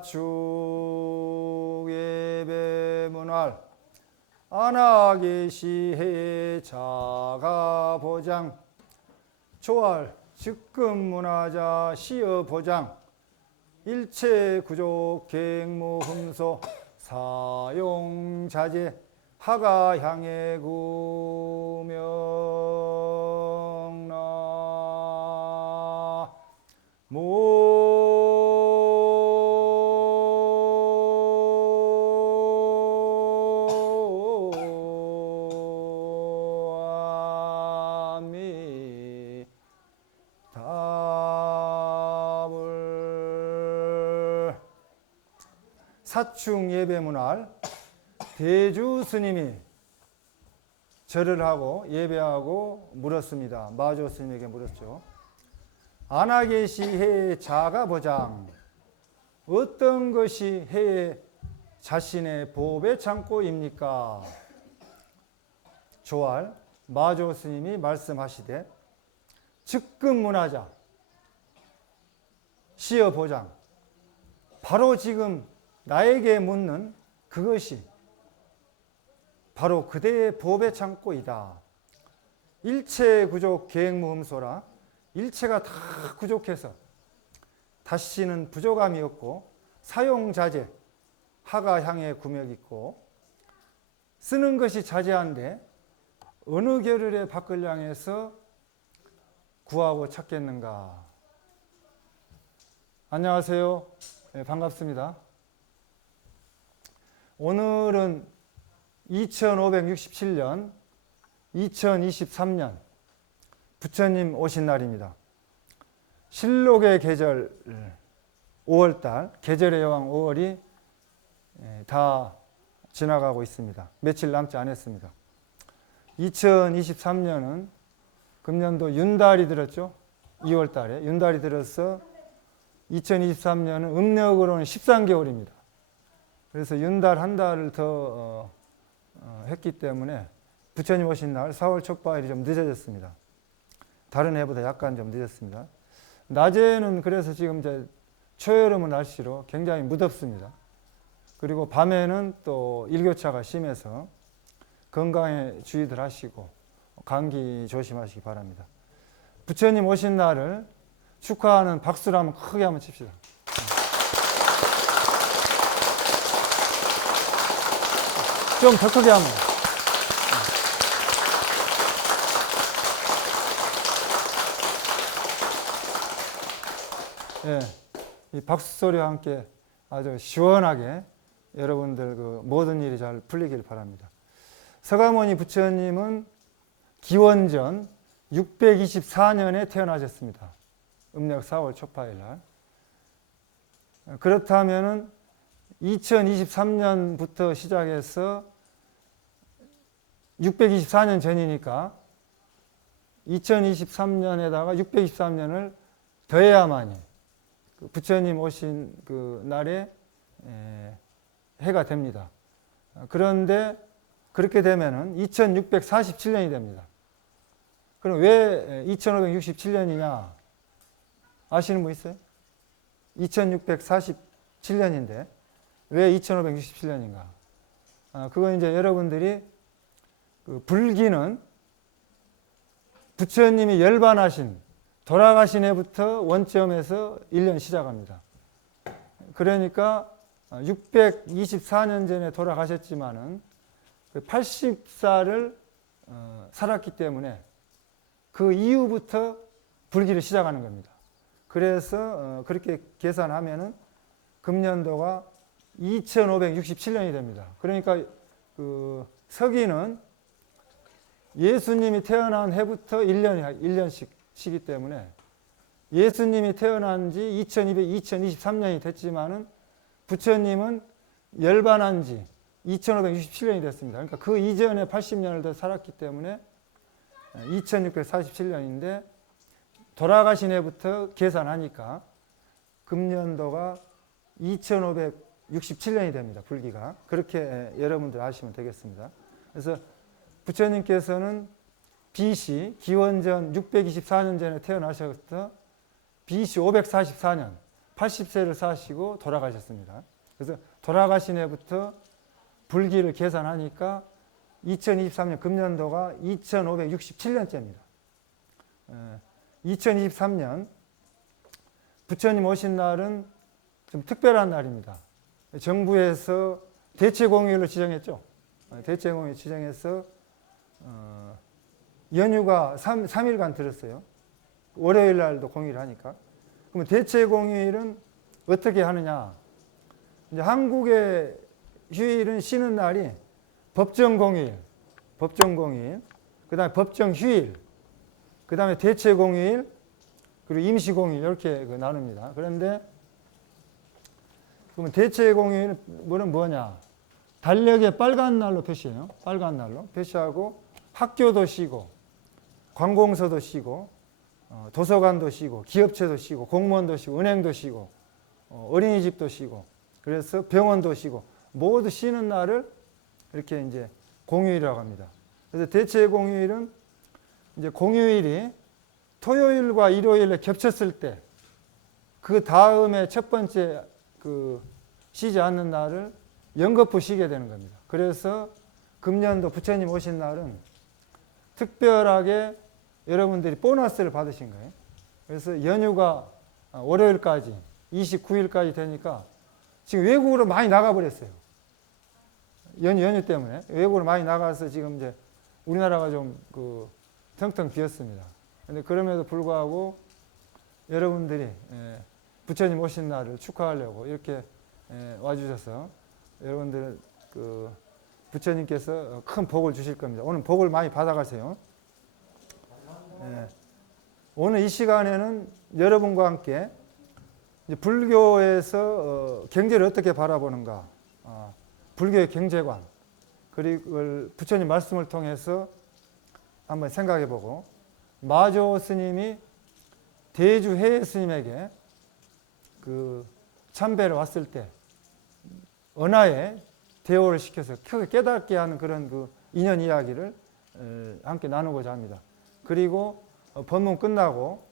사축 예배문활 안하계시해 자가보장 조할 즉금문화자 시어보장 일체구족 객무흠소 사용자재 하가향해 구명나 사충 예배문활 대주 스님이 절을 하고 예배하고 물었습니다. 마조 스님에게 물었죠. 안하계시 해의 자가보장 어떤 것이 해의 자신의 보배 창고입니까? 조할 마조 스님이 말씀하시되 즉금문화자 시어보장 바로 지금 나에게 묻는 그것이 바로 그대의 보배 창고이다. 일체 구족 계획무흠소라 일체가 다 구족해서 다시는 부족함이 없고 사용자재 하가향에 구명이 있고 쓰는 것이 자제한데 어느 겨를의 밖을 향해서 구하고 찾겠는가. 안녕하세요. 네, 반갑습니다. 오늘은 2567년 2023년 부처님 오신 날입니다. 실록의 계절 5월달 계절의 여왕 5월이 다 지나가고 있습니다. 며칠 남지 않았습니다. 2023년은 금년도 윤달이 들었죠. 2월달에 윤달이 들어서 2023년은 음력으로는 13개월입니다. 그래서 윤달 한 달을 더 했기 때문에 부처님 오신 날 4월 촉바일이 좀 늦어졌습니다. 다른 해보다 약간 좀 늦었습니다. 낮에는 그래서 지금 이제 초여름의 날씨로 굉장히 무덥습니다. 그리고 밤에는 또 일교차가 심해서 건강에 주의들 하시고 감기 조심하시기 바랍니다. 부처님 오신 날을 축하하는 박수를 한번 크게 한번 칩시다. 좀 더 크게 한번. 예, 이 박수 소리와 함께 아주 시원하게 여러분들 그 모든 일이 잘 풀리길 바랍니다. 서가모니 부처님은 기원전 624년에 태어나셨습니다. 음력 4월 초파일 날. 그렇다면은 2023년부터 시작해서 624년 전이니까 2023년에다가 623년을 더해야만이 부처님 오신 그 날에 해가 됩니다. 그런데 그렇게 되면은 2647년이 됩니다. 그럼 왜 2567년이냐 아시는 분 있어요? 2647년인데 왜 2567년인가? 그건 이제 여러분들이 그 불기는 부처님이 열반하신 돌아가신 해부터 원점에서 1년 시작합니다. 그러니까 624년 전에 돌아가셨지만은 80살을 살았기 때문에 그 이후부터 불기를 시작하는 겁니다. 그래서 그렇게 계산하면은 금년도가 2567년이 됩니다. 그러니까 그 서기는 예수님이 태어난 해부터 1년씩이기 때문에 예수님이 태어난 지 2023년이 됐지만은 부처님은 열반한 지 2567년이 됐습니다. 그러니까 그 이전에 80년을 더 살았기 때문에 2647년인데 돌아가신 해부터 계산하니까 금년도가 2567년이 됩니다. 불기가. 그렇게 여러분들 아시면 되겠습니다. 그래서 부처님께서는 BC 기원전 624년 전에 태어나셔서 BC 544년 80세를 사시고 돌아가셨습니다. 그래서 돌아가신 해부터 불기를 계산하니까 2023년 금년도가 2567년째입니다. 2023년 부처님 오신 날은 좀 특별한 날입니다. 정부에서 대체공휴일로 지정했죠. 대체공휴일 지정해서 연휴가 3일간 들었어요. 월요일 날도 공휴일 하니까. 그러면 대체공휴일은 어떻게 하느냐? 이제 한국의 휴일은 쉬는 날이 법정공휴일, 그 다음에 법정휴일, 그 다음에 대체공휴일, 그리고 임시공휴일 이렇게 나눕니다. 그런데 그러면 대체공휴일은 뭐냐? 달력에 빨간 날로 표시해요. 빨간 날로 표시하고 학교도 쉬고 관공서도 쉬고 도서관도 쉬고 기업체도 쉬고 공무원도 쉬고 은행도 쉬고 어린이집도 쉬고 그래서 병원도 쉬고 모두 쉬는 날을 이렇게 이제 공휴일이라고 합니다. 그래서 대체 공휴일은 이제 공휴일이 토요일과 일요일에 겹쳤을 때 그 다음에 첫 번째 쉬지 않는 날을 연거푸 쉬게 되는 겁니다. 그래서 금년도 부처님 오신 날은 특별하게 여러분들이 보너스를 받으신 거예요. 그래서 연휴가 월요일까지 29일까지 되니까 지금 외국으로 많이 나가버렸어요. 연휴 때문에 외국으로 많이 나가서 지금 이제 우리나라가 좀 텅텅 비었습니다. 근데 그럼에도 불구하고 여러분들이 부처님 오신 날을 축하하려고 이렇게 와주셔서 여러분들 부처님께서 큰 복을 주실 겁니다. 오늘 복을 많이 받아가세요. 오늘 이 시간에는 여러분과 함께 이제 불교에서 경제를 어떻게 바라보는가, 불교의 경제관, 그리고 부처님 말씀을 통해서 한번 생각해보고 마조 스님이 대주 해해 스님에게 참배를 왔을 때 언하에 대오를 시켜서 크게 깨닫게 하는 그런 인연 이야기를 함께 나누고자 합니다. 그리고 법문 끝나고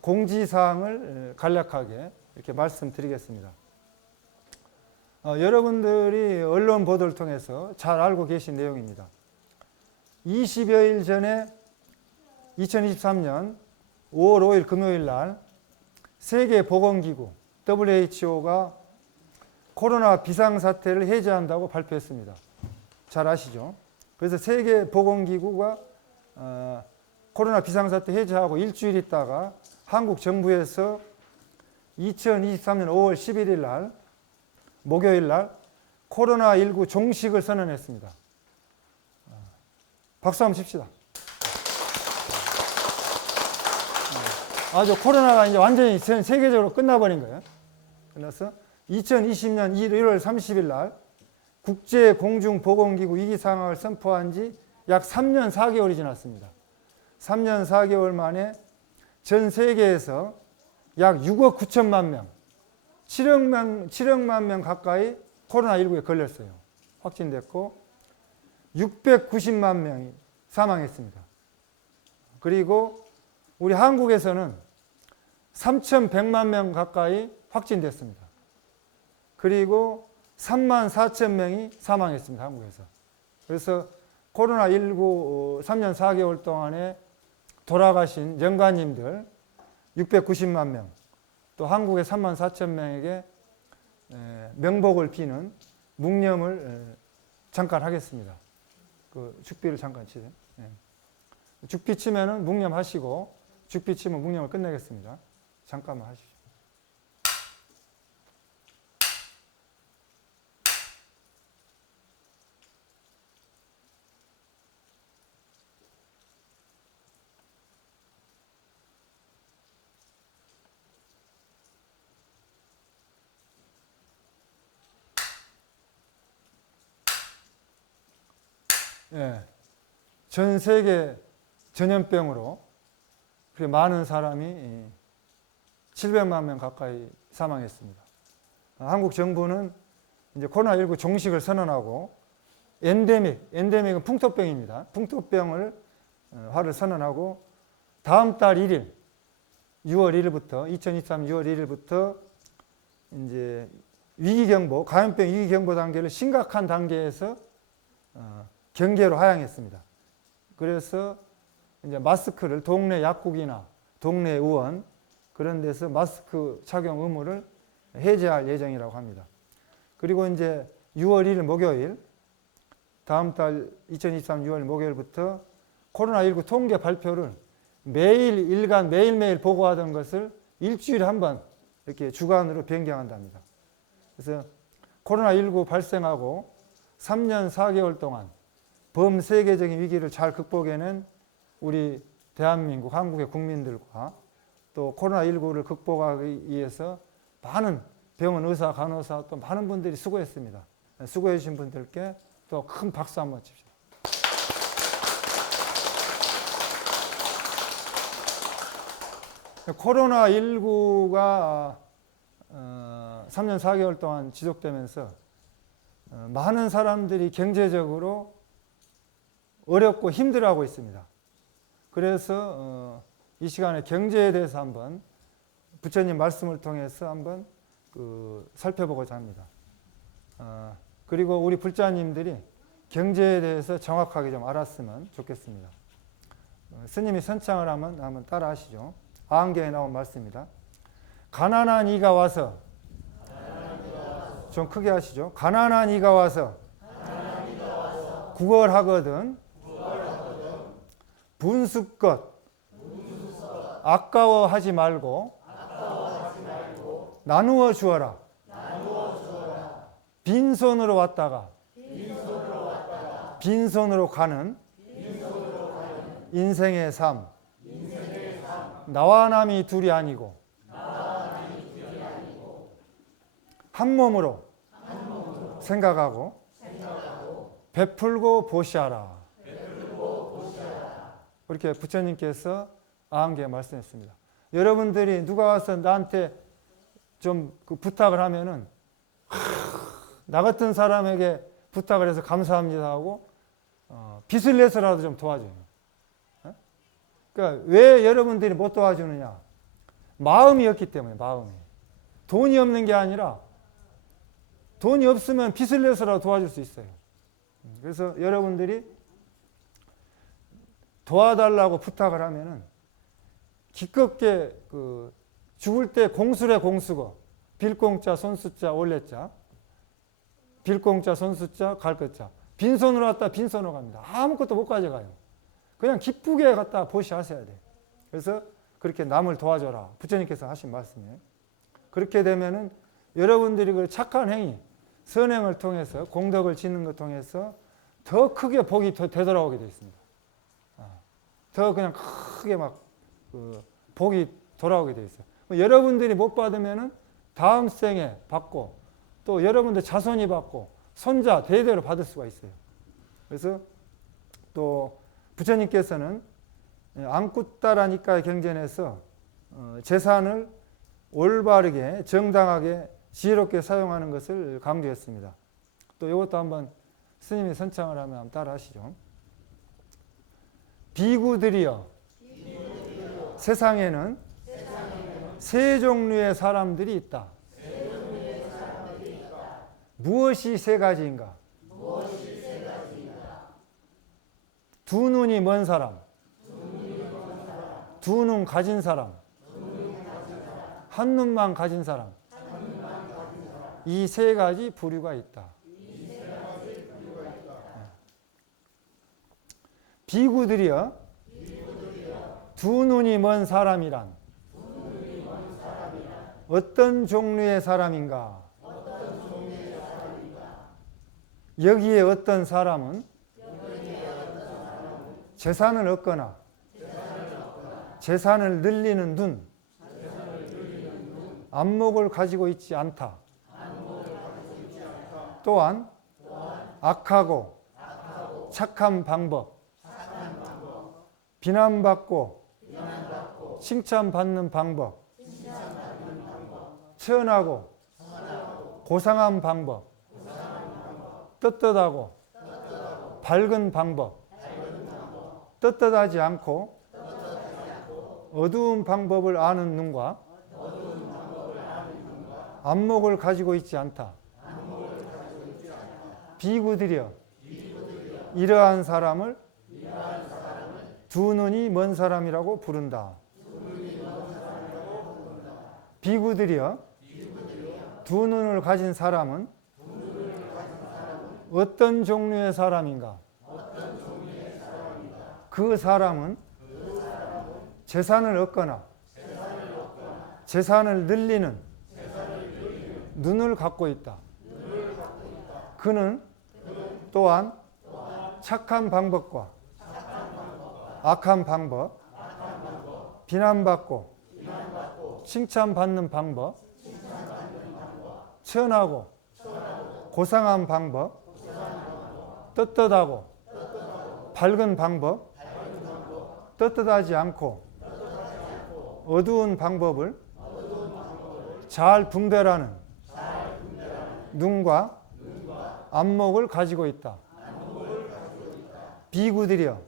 공지사항을 간략하게 이렇게 말씀드리겠습니다. 여러분들이 언론 보도를 통해서 잘 알고 계신 내용입니다. 20여일 전에 2023년 5월 5일 금요일 날 세계보건기구 WHO가 코로나 비상사태를 해제한다고 발표했습니다. 잘 아시죠? 그래서 세계보건기구가 코로나 비상사태 해제하고 일주일 있다가 한국 정부에서 2023년 5월 11일 날 목요일 날 코로나19 종식을 선언했습니다. 박수 한번 칩시다. 아주 코로나가 이제 완전히 세계적으로 끝나버린 거예요. 그래서 2020년 1월 30일 날 국제공중보건기구 위기상황을 선포한 지 약 3년 4개월이 지났습니다. 3년 4개월 만에 전 세계에서 약 6억 9천만 명, 7억만 명 가까이 코로나19에 걸렸어요. 확진됐고 690만 명이 사망했습니다. 그리고 우리 한국에서는 3,100만 명 가까이 확진됐습니다. 그리고 3만 4천 명이 사망했습니다. 한국에서. 그래서 코로나19 3년 4개월 동안에 돌아가신 영가님들 690만 명, 또 한국의 3만 4천 명에게 명복을 비는 묵념을 잠깐 하겠습니다. 죽비를 잠깐 치세요. 죽비 치면은 묵념하시고 죽비 치면 묵념을 끝내겠습니다. 잠깐만 하시죠. 전 세계 전염병으로 그렇게 많은 사람이 700만 명 가까이 사망했습니다. 한국 정부는 이제 코로나19 종식을 선언하고 엔데믹은 풍토병입니다. 풍토병을 화를 선언하고 다음 달 1일, 6월 1일부터 2023년 6월 1일부터 이제 위기경보, 감염병 위기경보 단계를 심각한 단계에서 경계로 하향했습니다. 그래서 이제 마스크를 동네 약국이나 동네 의원 그런 데서 마스크 착용 의무를 해제할 예정이라고 합니다. 그리고 이제 6월 1일 목요일, 다음 달 2023 6월 목요일부터 코로나19 통계 발표를 매일 일간 매일매일 보고하던 것을 일주일에 한 번 이렇게 주간으로 변경한답니다. 그래서 코로나19 발생하고 3년 4개월 동안 범세계적인 위기를 잘 극복해낸 우리 대한민국, 한국의 국민들과 또 코로나19를 극복하기 위해서 많은 병원 의사, 간호사 또 많은 분들이 수고했습니다. 수고해 주신 분들께 또 큰 박수 한번 칩시다. 코로나19가 3년 4개월 동안 지속되면서 많은 사람들이 경제적으로 어렵고 힘들어하고 있습니다. 그래서 이 시간에 경제에 대해서 한번 부처님 말씀을 통해서 한번 살펴보고자 합니다. 그리고 우리 불자님들이 경제에 대해서 정확하게 좀 알았으면 좋겠습니다. 스님이 선창을 하면 한번 따라 하시죠. 아한경에 나온 말씀입니다. 가난한 이가 와서, 좀 크게 하시죠. 가난한 이가 와서 구걸하거든 분수껏 아까워하지 말고 나누어 주어라. 빈손으로 왔다가 빈손으로 가는 인생의 삶. 나와 남이 둘이 아니고 한 몸으로 생각하고 베풀고 보시하라. 그렇게 부처님께서 아한계에 말씀했습니다. 여러분들이 누가 와서 나한테 좀 부탁을 하면은 나 같은 사람에게 부탁을 해서 감사합니다 하고 빚을 내서라도 좀 도와줘요. 그러니까 왜 여러분들이 못 도와주느냐? 마음이 없기 때문에. 마음이. 돈이 없는 게 아니라 돈이 없으면 빚을 내서라도 도와줄 수 있어요. 그래서 여러분들이 도와달라고 부탁을 하면은 기껍게 죽을 때 공수래 공수거, 빌공자 손수자 올레자, 빌공자 손수자 갈것자, 빈손으로 왔다 빈손으로 갑니다. 아무것도 못 가져가요. 그냥 기쁘게 갖다 보시하셔야 돼요. 그래서 그렇게 남을 도와줘라. 부처님께서 하신 말씀이에요. 그렇게 되면은 여러분들이 그 착한 행위, 선행을 통해서 공덕을 짓는 것 통해서 더 크게 복이 더 되돌아오게 되어 있습니다. 더 그냥 크게 막 복이 돌아오게 되어 있어요. 여러분들이 못 받으면은 다음 생에 받고 또 여러분들 자손이 받고 손자 대대로 받을 수가 있어요. 그래서 또 부처님께서는 안꾸따라니까의 경전에서 재산을 올바르게 정당하게 지혜롭게 사용하는 것을 강조했습니다. 또 이것도 한번 스님이 선창을 하면 한번 따라 하시죠. 비구들이여 세상에는 세 종류의 사람들이 있다. 무엇이 세 가지인가? 두 눈이 먼 사람, 두 눈 가진 사람, 한 눈만 가진 사람. 이 세 가지 부류가 있다. 비구들이여 두 눈이 먼 사람이란 어떤 종류의 사람인가? 여기에 어떤 사람은 재산을 얻거나 재산을 늘리는 눈, 안목을 가지고 있지 않다. 또한 악하고 착한 방법, 비난받고 칭찬받는 방법, 천하고 고상한 방법, 떳떳하고 밝은 방법, 떳떳하지 않고 어두운 방법을 아는 눈과 안목을 가지고 있지 않다. 비구드려 이러한 사람을 두 눈이 먼 사람이라고 부른다. 비구드려 두 눈을 가진 사람은 어떤 종류의 사람인가? 그 사람은 재산을 얻거나 재산을 늘리는 눈을 갖고 있다. 그는 또한 착한 방법과 악한 방법, 비난받고 칭찬받는 방법, 천하고 고상한 방법, 떳떳하고 밝은 방법, 떳떳하지 않고 어두운 방법을 잘 분별하는 눈과 안목을 가지고 있다. 비구드려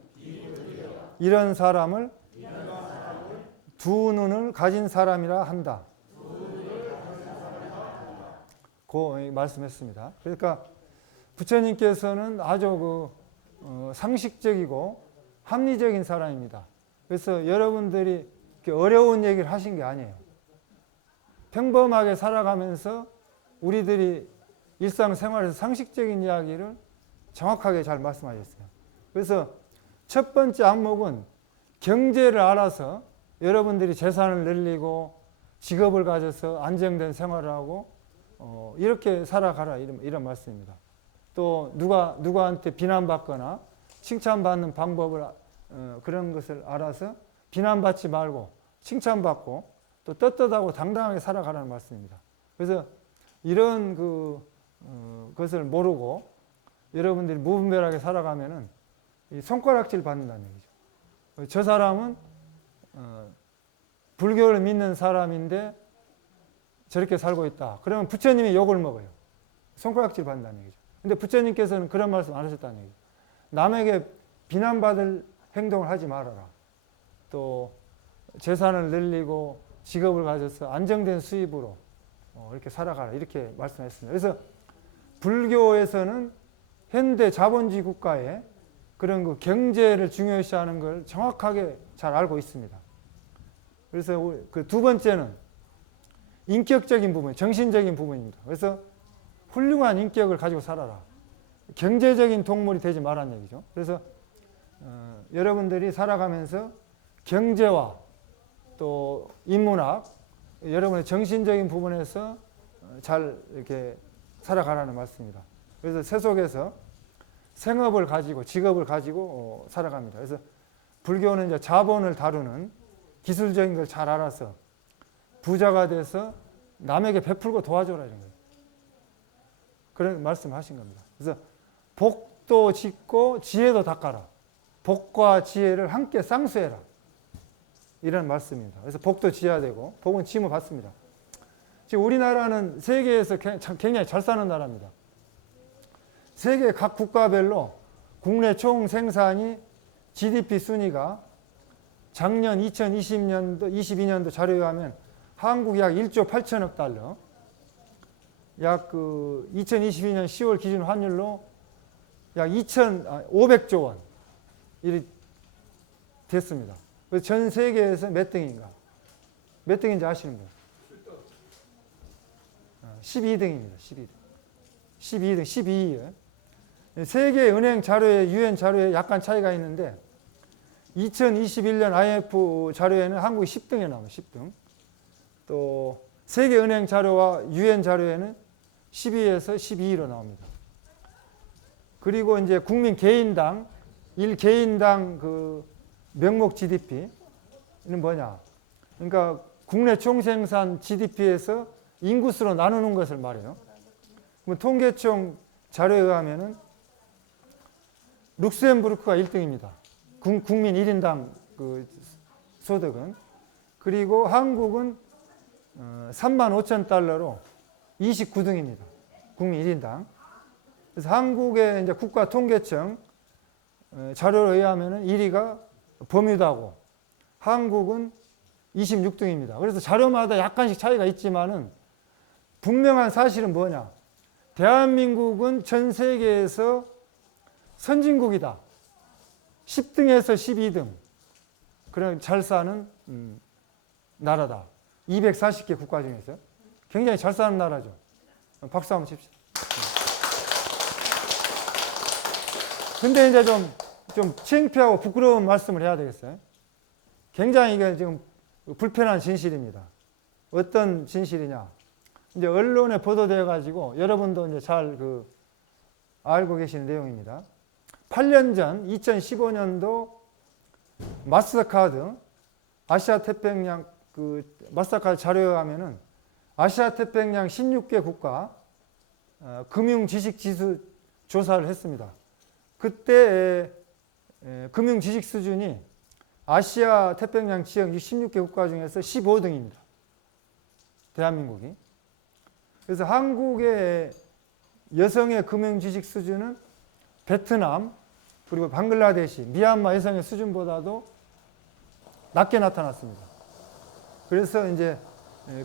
이런 사람을 두 눈을 가진 사람이라 한다. 그 말씀했습니다. 그러니까 부처님께서는 아주 상식적이고 합리적인 사람입니다. 그래서 여러분들이 어려운 얘기를 하신 게 아니에요. 평범하게 살아가면서 우리들이 일상생활에서 상식적인 이야기를 정확하게 잘 말씀하셨어요. 그래서 첫 번째 안목은 경제를 알아서 여러분들이 재산을 늘리고 직업을 가져서 안정된 생활을 하고 이렇게 살아가라 이런 말씀입니다. 또 누구한테 비난받거나 칭찬받는 방법을 그런 것을 알아서 비난받지 말고 칭찬받고 또 떳떳하고 당당하게 살아가라는 말씀입니다. 그래서 이런 것을 모르고 여러분들이 무분별하게 살아가면은 손가락질 받는다는 얘기죠. 저 사람은 불교를 믿는 사람인데 저렇게 살고 있다. 그러면 부처님이 욕을 먹어요. 손가락질 받는다는 얘기죠. 근데 부처님께서는 그런 말씀 안 하셨다는 얘기죠. 남에게 비난받을 행동을 하지 말아라. 또 재산을 늘리고 직업을 가져서 안정된 수입으로 이렇게 살아가라. 이렇게 말씀하셨습니다. 그래서 불교에서는 현대 자본주의 국가에 그런 경제를 중요시하는 걸 정확하게 잘 알고 있습니다. 그래서 그 두 번째는 인격적인 부분, 정신적인 부분입니다. 그래서 훌륭한 인격을 가지고 살아라. 경제적인 동물이 되지 말라는 얘기죠. 그래서 여러분들이 살아가면서 경제와 또 인문학, 여러분의 정신적인 부분에서 잘 이렇게 살아가라는 말씀입니다. 그래서 세속에서 생업을 가지고 직업을 가지고 살아갑니다. 그래서 불교는 이제 자본을 다루는 기술적인 걸 잘 알아서 부자가 돼서 남에게 베풀고 도와줘라 이런 거예요. 그런 말씀하신 겁니다. 그래서 복도 짓고 지혜도 닦아라. 복과 지혜를 함께 쌍수해라. 이런 말씀입니다. 그래서 복도 지어야 되고 복은 짐을 받습니다. 지금 우리나라는 세계에서 굉장히 잘 사는 나라입니다. 세계 각 국가별로 국내 총 생산이 GDP 순위가 작년 22년도 자료에 하면 한국 약 1조 8천억 달러, 약 2022년 10월 기준 환율로 약 2,500조 원 일이 됐습니다. 그래서 전 세계에서 몇 등인가? 몇 등인지 아시는 분? 12등입니다. 12등. 12등, 12위에. 세계 은행 자료에, 유엔 자료에 약간 차이가 있는데 2021년 IMF 자료에는 한국이 10등에 나와요. 10등. 또 세계 은행 자료와 유엔 자료에는 12에서 12위로 나옵니다. 그리고 이제 국민 개인당 1개인당 그 명목 GDP는 뭐냐? 그러니까 국내 총생산 GDP에서 인구수로 나누는 것을 말해요. 그럼 통계청 자료에 의하면은 룩셈부르크가 1등입니다. 국민 1인당 그 소득은. 그리고 한국은 35,000달러로 29등입니다. 국민 1인당. 그래서 한국의 이제 국가통계청 자료에 의하면은 1위가 버뮤다고 한국은 26등입니다. 그래서 자료마다 약간씩 차이가 있지만은 분명한 사실은 뭐냐? 대한민국은 전 세계에서 선진국이다. 10등에서 12등. 그런 잘 사는 나라다. 240개 국가 중에서. 굉장히 잘 사는 나라죠. 박수 한번 칩시다. 근데 이제 좀 창피하고 부끄러운 말씀을 해야 되겠어요. 굉장히 이게 지금 불편한 진실입니다. 어떤 진실이냐? 이제 언론에 보도되어 가지고 여러분도 이제 잘 알고 계시는 내용입니다. 8년 전 2015년도 마스터카드 아시아 태평양 마스터카드 자료에 가면은 아시아 태평양 16개 국가 금융 지식 지수 조사를 했습니다. 그때 금융 지식 수준이 아시아 태평양 지역 16개 국가 중에서 15등입니다. 대한민국이. 그래서 한국의 여성의 금융 지식 수준은 베트남 그리고 방글라데시, 미얀마 여성의 수준보다도 낮게 나타났습니다. 그래서 이제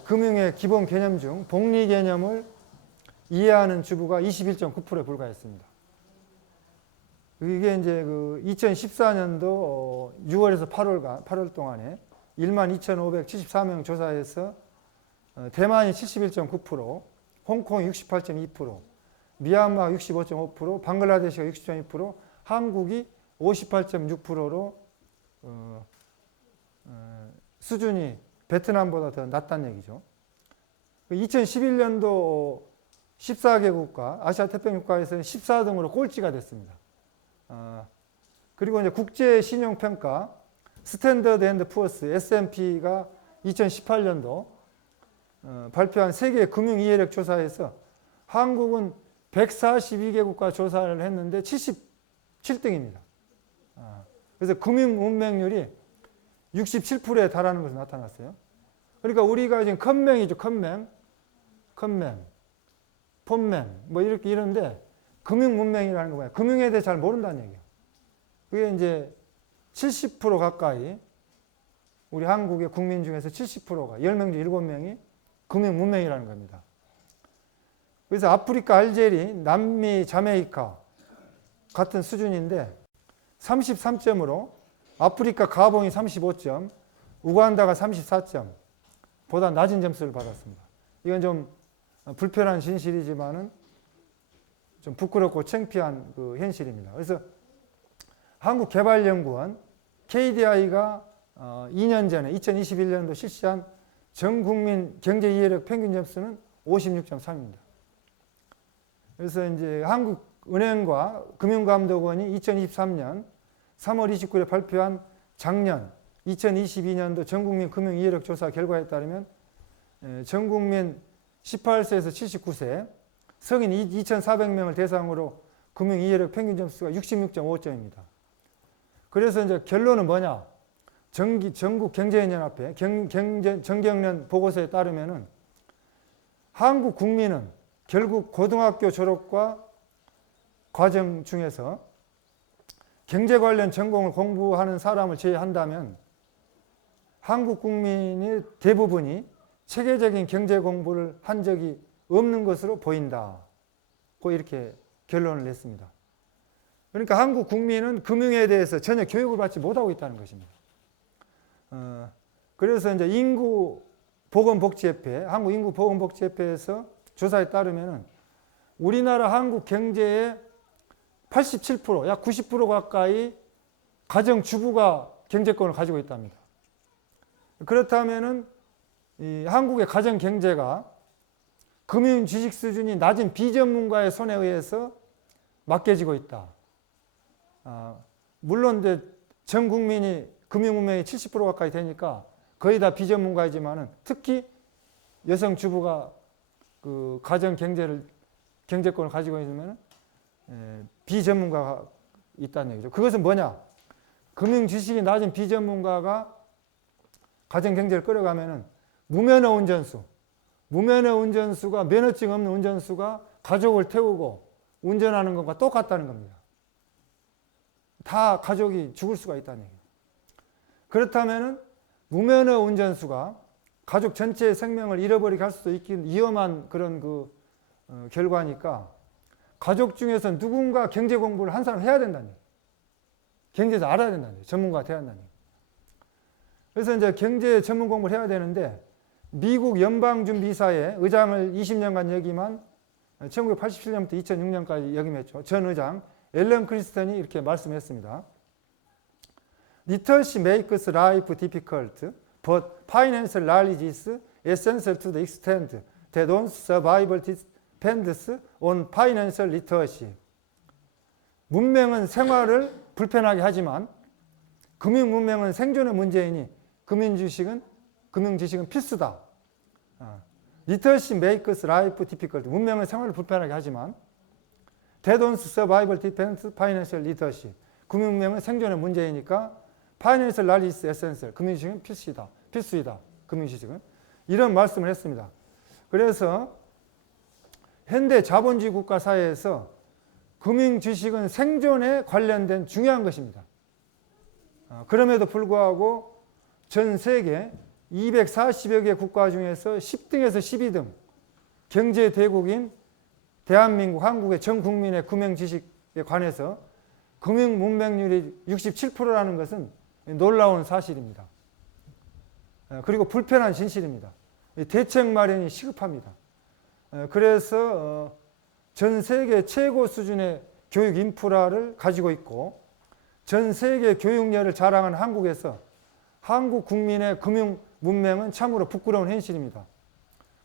금융의 기본 개념 중 복리 개념을 이해하는 주부가 21.9%에 불과했습니다. 이게 이제 2014년도 6월에서 8월 동안에 12,574명 조사해서 대만이 71.9%, 홍콩이 68.2%, 미얀마 65.5%, 방글라데시가 60.2%, 한국이 58.6%로 수준이 베트남보다 더 낮다는 얘기죠. 2011년도 14개 국가, 아시아 태평양 국가에서는 14등으로 꼴찌가 됐습니다. 그리고 이제 국제 신용평가 스탠더드 앤드 푸어스 S&P가 2018년도 발표한 세계 금융 이해력 조사에서 한국은 142개 국가 조사를 했는데 77등입니다. 그래서 금융 문맹률이 67%에 달하는 것으로 나타났어요. 그러니까 우리가 지금 컨맹이죠. 컨맹, 폰맹 뭐 이렇게 이런데 금융 문맹이라는 거 뭐야? 금융에 대해 잘 모른다는 얘기예요. 그게 이제 70% 가까이 우리 한국의 국민 중에서 70%가 10명 중 7명이 금융 문맹이라는 겁니다. 그래서 아프리카 알제리, 남미 자메이카 같은 수준인데 33점으로 아프리카 가봉이 35점, 우간다가 34점 보다 낮은 점수를 받았습니다. 이건 좀 불편한 진실이지만은 좀 부끄럽고 창피한 현실입니다. 그래서 한국개발연구원 KDI가 2년 전에 2021년도 실시한 전국민 경제 이해력 평균 점수는 56.3입니다. 그래서 이제 한국은행과 금융감독원이 2023년 3월 29일에 발표한 작년 2022년도 전국민 금융 이해력 조사 결과에 따르면 전국민 18세에서 79세 성인 2,400명을 대상으로 금융 이해력 평균 점수가 66.5점입니다. 그래서 이제 결론은 뭐냐? 전국 경제연합회 정경련 보고서에 따르면은 한국 국민은 결국 고등학교 졸업과 과정 중에서 경제 관련 전공을 공부하는 사람을 제외한다면 한국 국민의 대부분이 체계적인 경제 공부를 한 적이 없는 것으로 보인다. 이렇게 결론을 냈습니다. 그러니까 한국 국민은 금융에 대해서 전혀 교육을 받지 못하고 있다는 것입니다. 그래서 이제 인구보건복지협회, 한국인구보건복지협회에서 조사에 따르면 우리나라 한국 경제의 87%, 약 90% 가까이 가정주부가 경제권을 가지고 있답니다. 그렇다면 이 한국의 가정경제가 금융 지식 수준이 낮은 비전문가의 손에 의해서 맡겨지고 있다. 물론 이제 전 국민이 금융 문맹이 70% 가까이 되니까 거의 다 비전문가이지만은 특히 여성 주부가 가정 경제권을 가지고 있으면 비전문가가 있다는 얘기죠. 그것은 뭐냐? 금융 지식이 낮은 비전문가가 가정 경제를 끌어가면은 무면허 운전수가 면허증 없는 운전수가 가족을 태우고 운전하는 것과 똑같다는 겁니다. 다 가족이 죽을 수가 있다는 얘기예요. 그렇다면은 무면허 운전수가 가족 전체의 생명을 잃어버리게 할 수도 있긴 위험한 그런 결과니까 가족 중에서 누군가 경제 공부를 한 사람 해야 된다는 얘기예요. 경제에서 알아야 된다는 얘기예요. 전문가가 돼야 한다는 얘기예요. 그래서 이제 경제 전문 공부를 해야 되는데 미국 연방준비사의 의장을 20년간 역임한 1987년부터 2006년까지 역임했죠. 전 의장 앨런 크리스턴이 이렇게 말씀했습니다. Literacy makes life difficult, but financial knowledge is essential to the extent that one's survival depends on financial literacy. 문명은 생활을 불편하게 하지만 금융 문명은 생존의 문제이니 금융 지식은 필수다. Literacy makes life difficult. 문명은 생활을 불편하게 하지만 that one's survival depends on financial literacy. 금융 문명은 생존의 문제이니까 Financial knowledge is essential. 금융지식은 필수이다. 금융지식은. 이런 말씀을 했습니다. 그래서 현대 자본주의 국가 사회에서 금융지식은 생존에 관련된 중요한 것입니다. 그럼에도 불구하고 전 세계 240여 개 국가 중에서 10등에서 12등 경제 대국인 대한민국, 한국의 전 국민의 금융지식에 관해서 금융 문맹률이 67%라는 것은 놀라운 사실입니다. 그리고 불편한 진실입니다. 대책 마련이 시급합니다. 그래서 전 세계 최고 수준의 교육 인프라를 가지고 있고 전 세계 교육열을 자랑하는 한국에서 한국 국민의 금융 문맹은 참으로 부끄러운 현실입니다.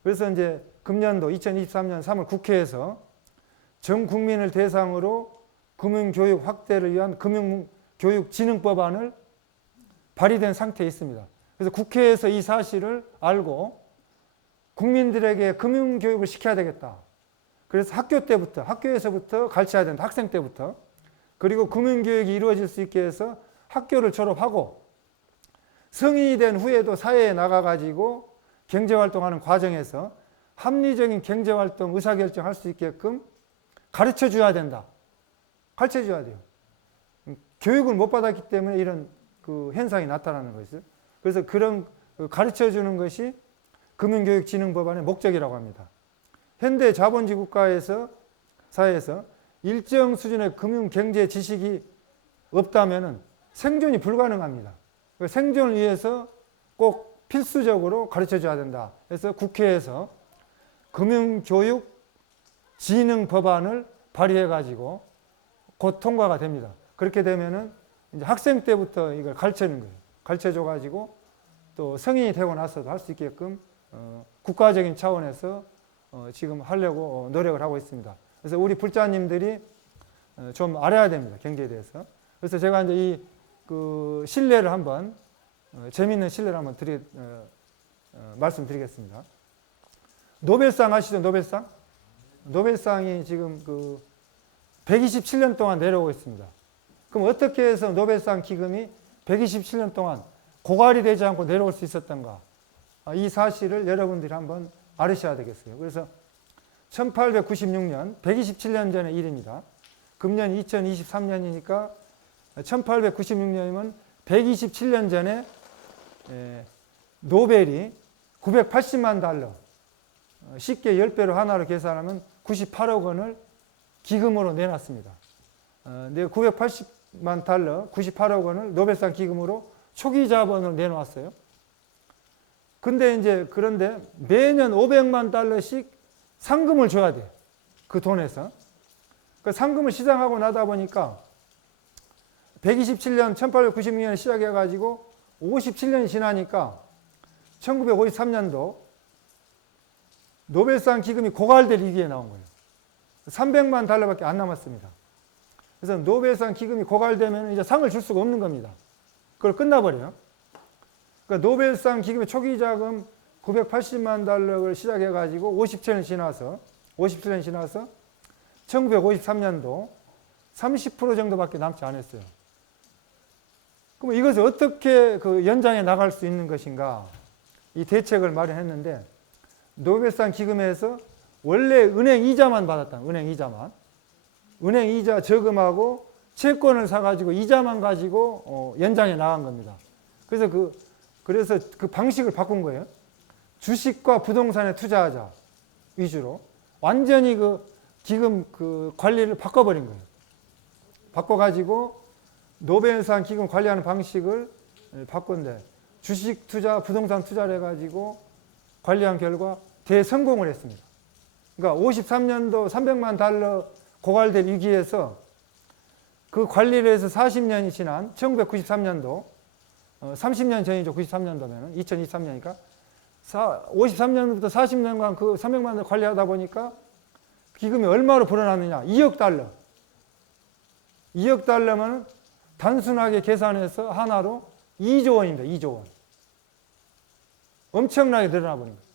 그래서 이제 금년도 2023년 3월 국회에서 전 국민을 대상으로 금융교육 확대를 위한 금융교육진흥법안을 발의된 상태에 있습니다. 그래서 국회에서 이 사실을 알고 국민들에게 금융교육을 시켜야 되겠다. 그래서 학교에서부터 가르쳐야 된다. 학생 때부터. 그리고 금융교육이 이루어질 수 있게 해서 학교를 졸업하고 성인이 된 후에도 사회에 나가가지고 경제활동하는 과정에서 합리적인 경제활동, 의사결정할 수 있게끔 가르쳐줘야 된다. 가르쳐줘야 돼요. 교육을 못 받았기 때문에 이런 현상이 나타나는 것이죠. 그래서 그런 가르쳐주는 것이 금융교육진흥법안의 목적이라고 합니다. 현대 자본주의 사회에서 일정 수준의 금융경제 지식이 없다면 생존이 불가능합니다. 생존을 위해서 꼭 필수적으로 가르쳐줘야 된다. 그래서 국회에서 금융교육진흥법안을 발의해가지고 곧 통과가 됩니다. 그렇게 되면은 이제 학생 때부터 이걸 가르치는 거예요. 가르쳐줘가지고 또 성인이 되고 나서도 할 수 있게끔 국가적인 차원에서 지금 하려고 노력을 하고 있습니다. 그래서 우리 불자님들이 좀 알아야 됩니다. 경제에 대해서. 그래서 제가 이제 이 실례를 한번 재미있는 실례를 한번 말씀드리겠습니다. 노벨상 아시죠? 노벨상? 노벨상이 지금 127년 동안 내려오고 있습니다. 그럼 어떻게 해서 노벨상 기금이 127년 동안 고갈이 되지 않고 내려올 수 있었던가? 이 사실을 여러분들이 한번 알으셔야 되겠어요. 그래서 1896년, 127년 전의 일입니다. 금년 2023년이니까 1896년이면 127년 전에 노벨이 980만 달러, 쉽게 10배로 하나로 계산하면 98억 원을 기금으로 내놨습니다. 980만 달러, 98억 원을 노벨상 기금으로 초기 자본을 내놓았어요. 그런데 매년 500만 달러씩 상금을 줘야 돼. 그 돈에서. 그 상금을 시장하고 나다 보니까 127년, 1896년에 시작해가지고 57년이 지나니까 1953년도 노벨상 기금이 고갈될 위기에 나온 거예요. 300만 달러밖에 안 남았습니다. 그래서 노벨상 기금이 고갈되면 이제 상을 줄 수가 없는 겁니다. 그걸 끝나버려요. 그러니까 노벨상 기금의 초기 자금 980만 달러를 시작해가지고 57년 지나서 1953년도 30% 정도밖에 남지 않았어요. 그럼 이것을 어떻게 연장해 나갈 수 있는 것인가? 이 대책을 마련했는데 노벨상 기금에서 원래 은행 이자만 받았다. 은행 이자 저금하고 채권을 사가지고 이자만 가지고 연장해 나간 겁니다. 그래서 그 방식을 바꾼 거예요. 주식과 부동산에 투자하자 위주로 완전히 그 기금 그 관리를 바꿔버린 거예요. 바꿔가지고 노벨상 기금 관리하는 방식을 바꾼데 주식 투자, 부동산 투자를 해가지고 관리한 결과 대성공을 했습니다. 그러니까 53년도 300만 달러 고갈될 위기에서 그 관리를 해서 40년이 지난 1993년도 30년 전이죠. 93년도면 2023년이니까 53년부터 40년간 그 300만 달러 관리하다 보니까 기금이 얼마로 불어났느냐? 2억 달러. 2억 달러면 단순하게 계산해서 하나로 2조 원입니다. 2조 원. 엄청나게 늘어나 버린 거예요.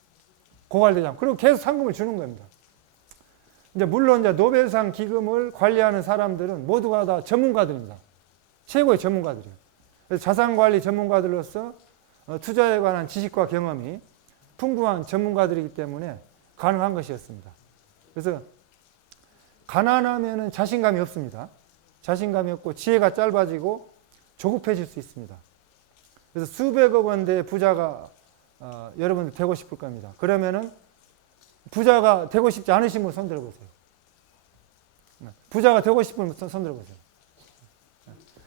고갈되지 않고. 그리고 계속 상금을 주는 겁니다. 이제 물론 이제 노벨상 기금을 관리하는 사람들은 모두가 다 전문가들입니다. 최고의 전문가들이에요. 그래서 자산관리 전문가들로서 투자에 관한 지식과 경험이 풍부한 전문가들이기 때문에 가능한 것이었습니다. 그래서 가난하면 자신감이 없습니다. 자신감이 없고 지혜가 짧아지고 조급해질 수 있습니다. 그래서 수백억 원대의 부자가 여러분들 되고 싶을 겁니다. 그러면은 부자가 되고 싶지 않으신 분 손 들어보세요. 부자가 되고 싶은 분 손 들어보세요.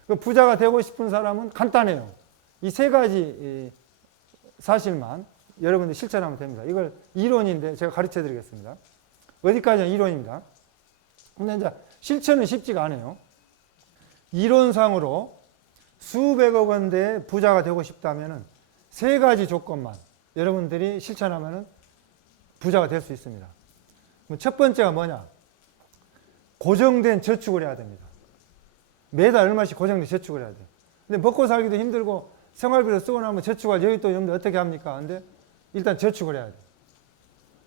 그 부자가 되고 싶은 사람은 간단해요. 이 세 가지 사실만 여러분들이 실천하면 됩니다. 이걸 이론인데 제가 가르쳐 드리겠습니다. 어디까지나 이론입니다. 근데 이제 실천은 쉽지가 않아요. 이론상으로 수백억 원대의 부자가 되고 싶다면은 세 가지 조건만 여러분들이 실천하면은 부자가 될 수 있습니다. 첫 번째가 뭐냐? 고정된 저축을 해야 됩니다. 매달 얼마씩 고정된 저축을 해야 돼요. 근데 먹고 살기도 힘들고 생활비로 쓰고 나면 저축할 여유 또 없는데 어떻게 합니까? 근데 일단 저축을 해야 돼요.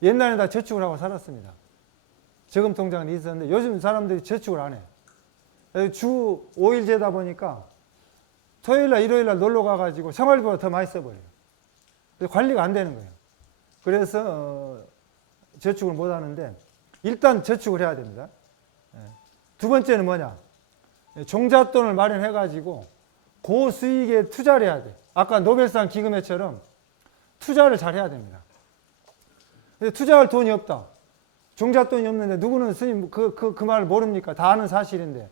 옛날에 다 저축을 하고 살았습니다. 저금 통장이 있었는데 요즘 사람들이 저축을 안 해요. 주 5일제다 보니까 토요일날 일요일날 놀러 가가지고 생활비보다 더 많이 써버려요. 그래서 관리가 안 되는 거예요. 그래서 저축을 못 하는데 일단 저축을 해야 됩니다. 두 번째는 뭐냐? 종잣돈을 마련해가지고 고수익에 투자를 해야 돼. 아까 노벨상 기금회처럼 투자를 잘 해야 됩니다. 근데 투자할 돈이 없다. 종잣돈이 없는데 누구는 스님 그 말을 모릅니까? 다 아는 사실인데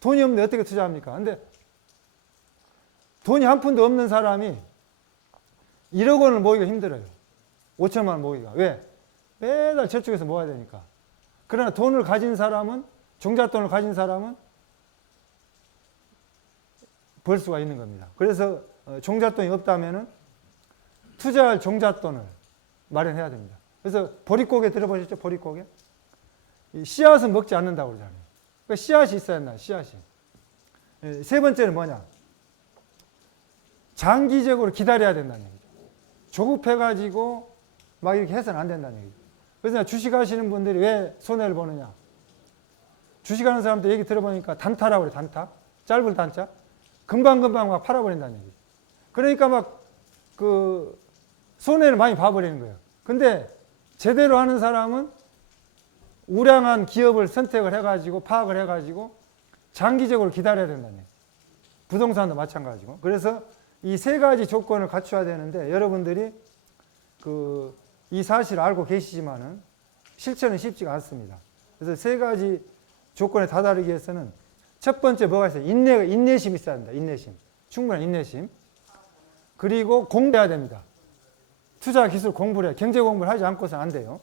돈이 없는데 어떻게 투자합니까? 근데 돈이 한 푼도 없는 사람이 1억 원을 모으기가 힘들어요. 5천만 원 모으기가. 왜? 매달 저축해서 모아야 되니까. 그러나 돈을 가진 사람은, 종잣돈을 가진 사람은 벌 수가 있는 겁니다. 그래서 종잣돈이 없다면은 투자할 종잣돈을 마련해야 됩니다. 그래서 보릿고개 들어보셨죠? 보릿고개? 씨앗은 먹지 않는다고 그러잖아요. 그러니까 씨앗이 있어야 한다. 씨앗이. 세 번째는 뭐냐? 장기적으로 기다려야 된다는 얘기죠. 조급해가지고 막 이렇게 해서는 안 된다는 얘기죠. 그래서 주식하시는 분들이 왜 손해를 보느냐? 주식하는 사람들 얘기 들어보니까 단타라고 그래. 단타. 짧은 단자. 금방금방 막 팔아버린다는 얘기죠. 그러니까 막 그 손해를 많이 봐버리는 거예요. 근데 제대로 하는 사람은 우량한 기업을 선택을 해가지고 파악을 해가지고 장기적으로 기다려야 된다는 얘기죠. 부동산도 마찬가지고. 그래서 이 세 가지 조건을 갖춰야 되는데 여러분들이 이 사실을 알고 계시지만은 실천은 쉽지가 않습니다. 그래서 세 가지 조건에 다다르기 위해서는 첫 번째 뭐가 있어요? 인내심이 있어야 합니다. 인내심. 충분한 인내심. 그리고 공부해야 됩니다. 투자 기술 공부를 해요. 경제 공부를 하지 않고서는 안 돼요.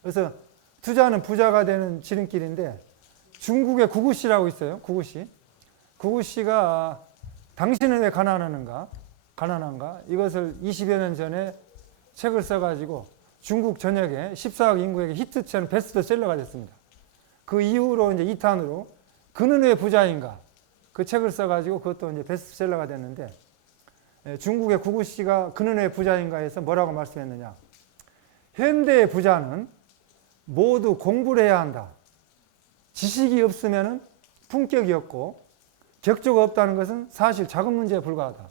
그래서 투자는 부자가 되는 지름길인데 중국의 구구씨라고 있어요. 구구씨. 구구씨가 당신은 왜 가난한가? 이것을 20여 년 전에 책을 써가지고 중국 전역에 14억 인구에게 히트처럼 베스트셀러가 됐습니다. 그 이후로 이제 2탄으로 그는 왜 부자인가? 그 책을 써가지고 그것도 이제 베스트셀러가 됐는데 중국의 구구씨가 그는 왜 부자인가에서 뭐라고 말씀했느냐? 현대의 부자는 모두 공부를 해야 한다. 지식이 없으면 품격이 없고 격조가 없다는 것은 사실 작은 문제에 불과하다.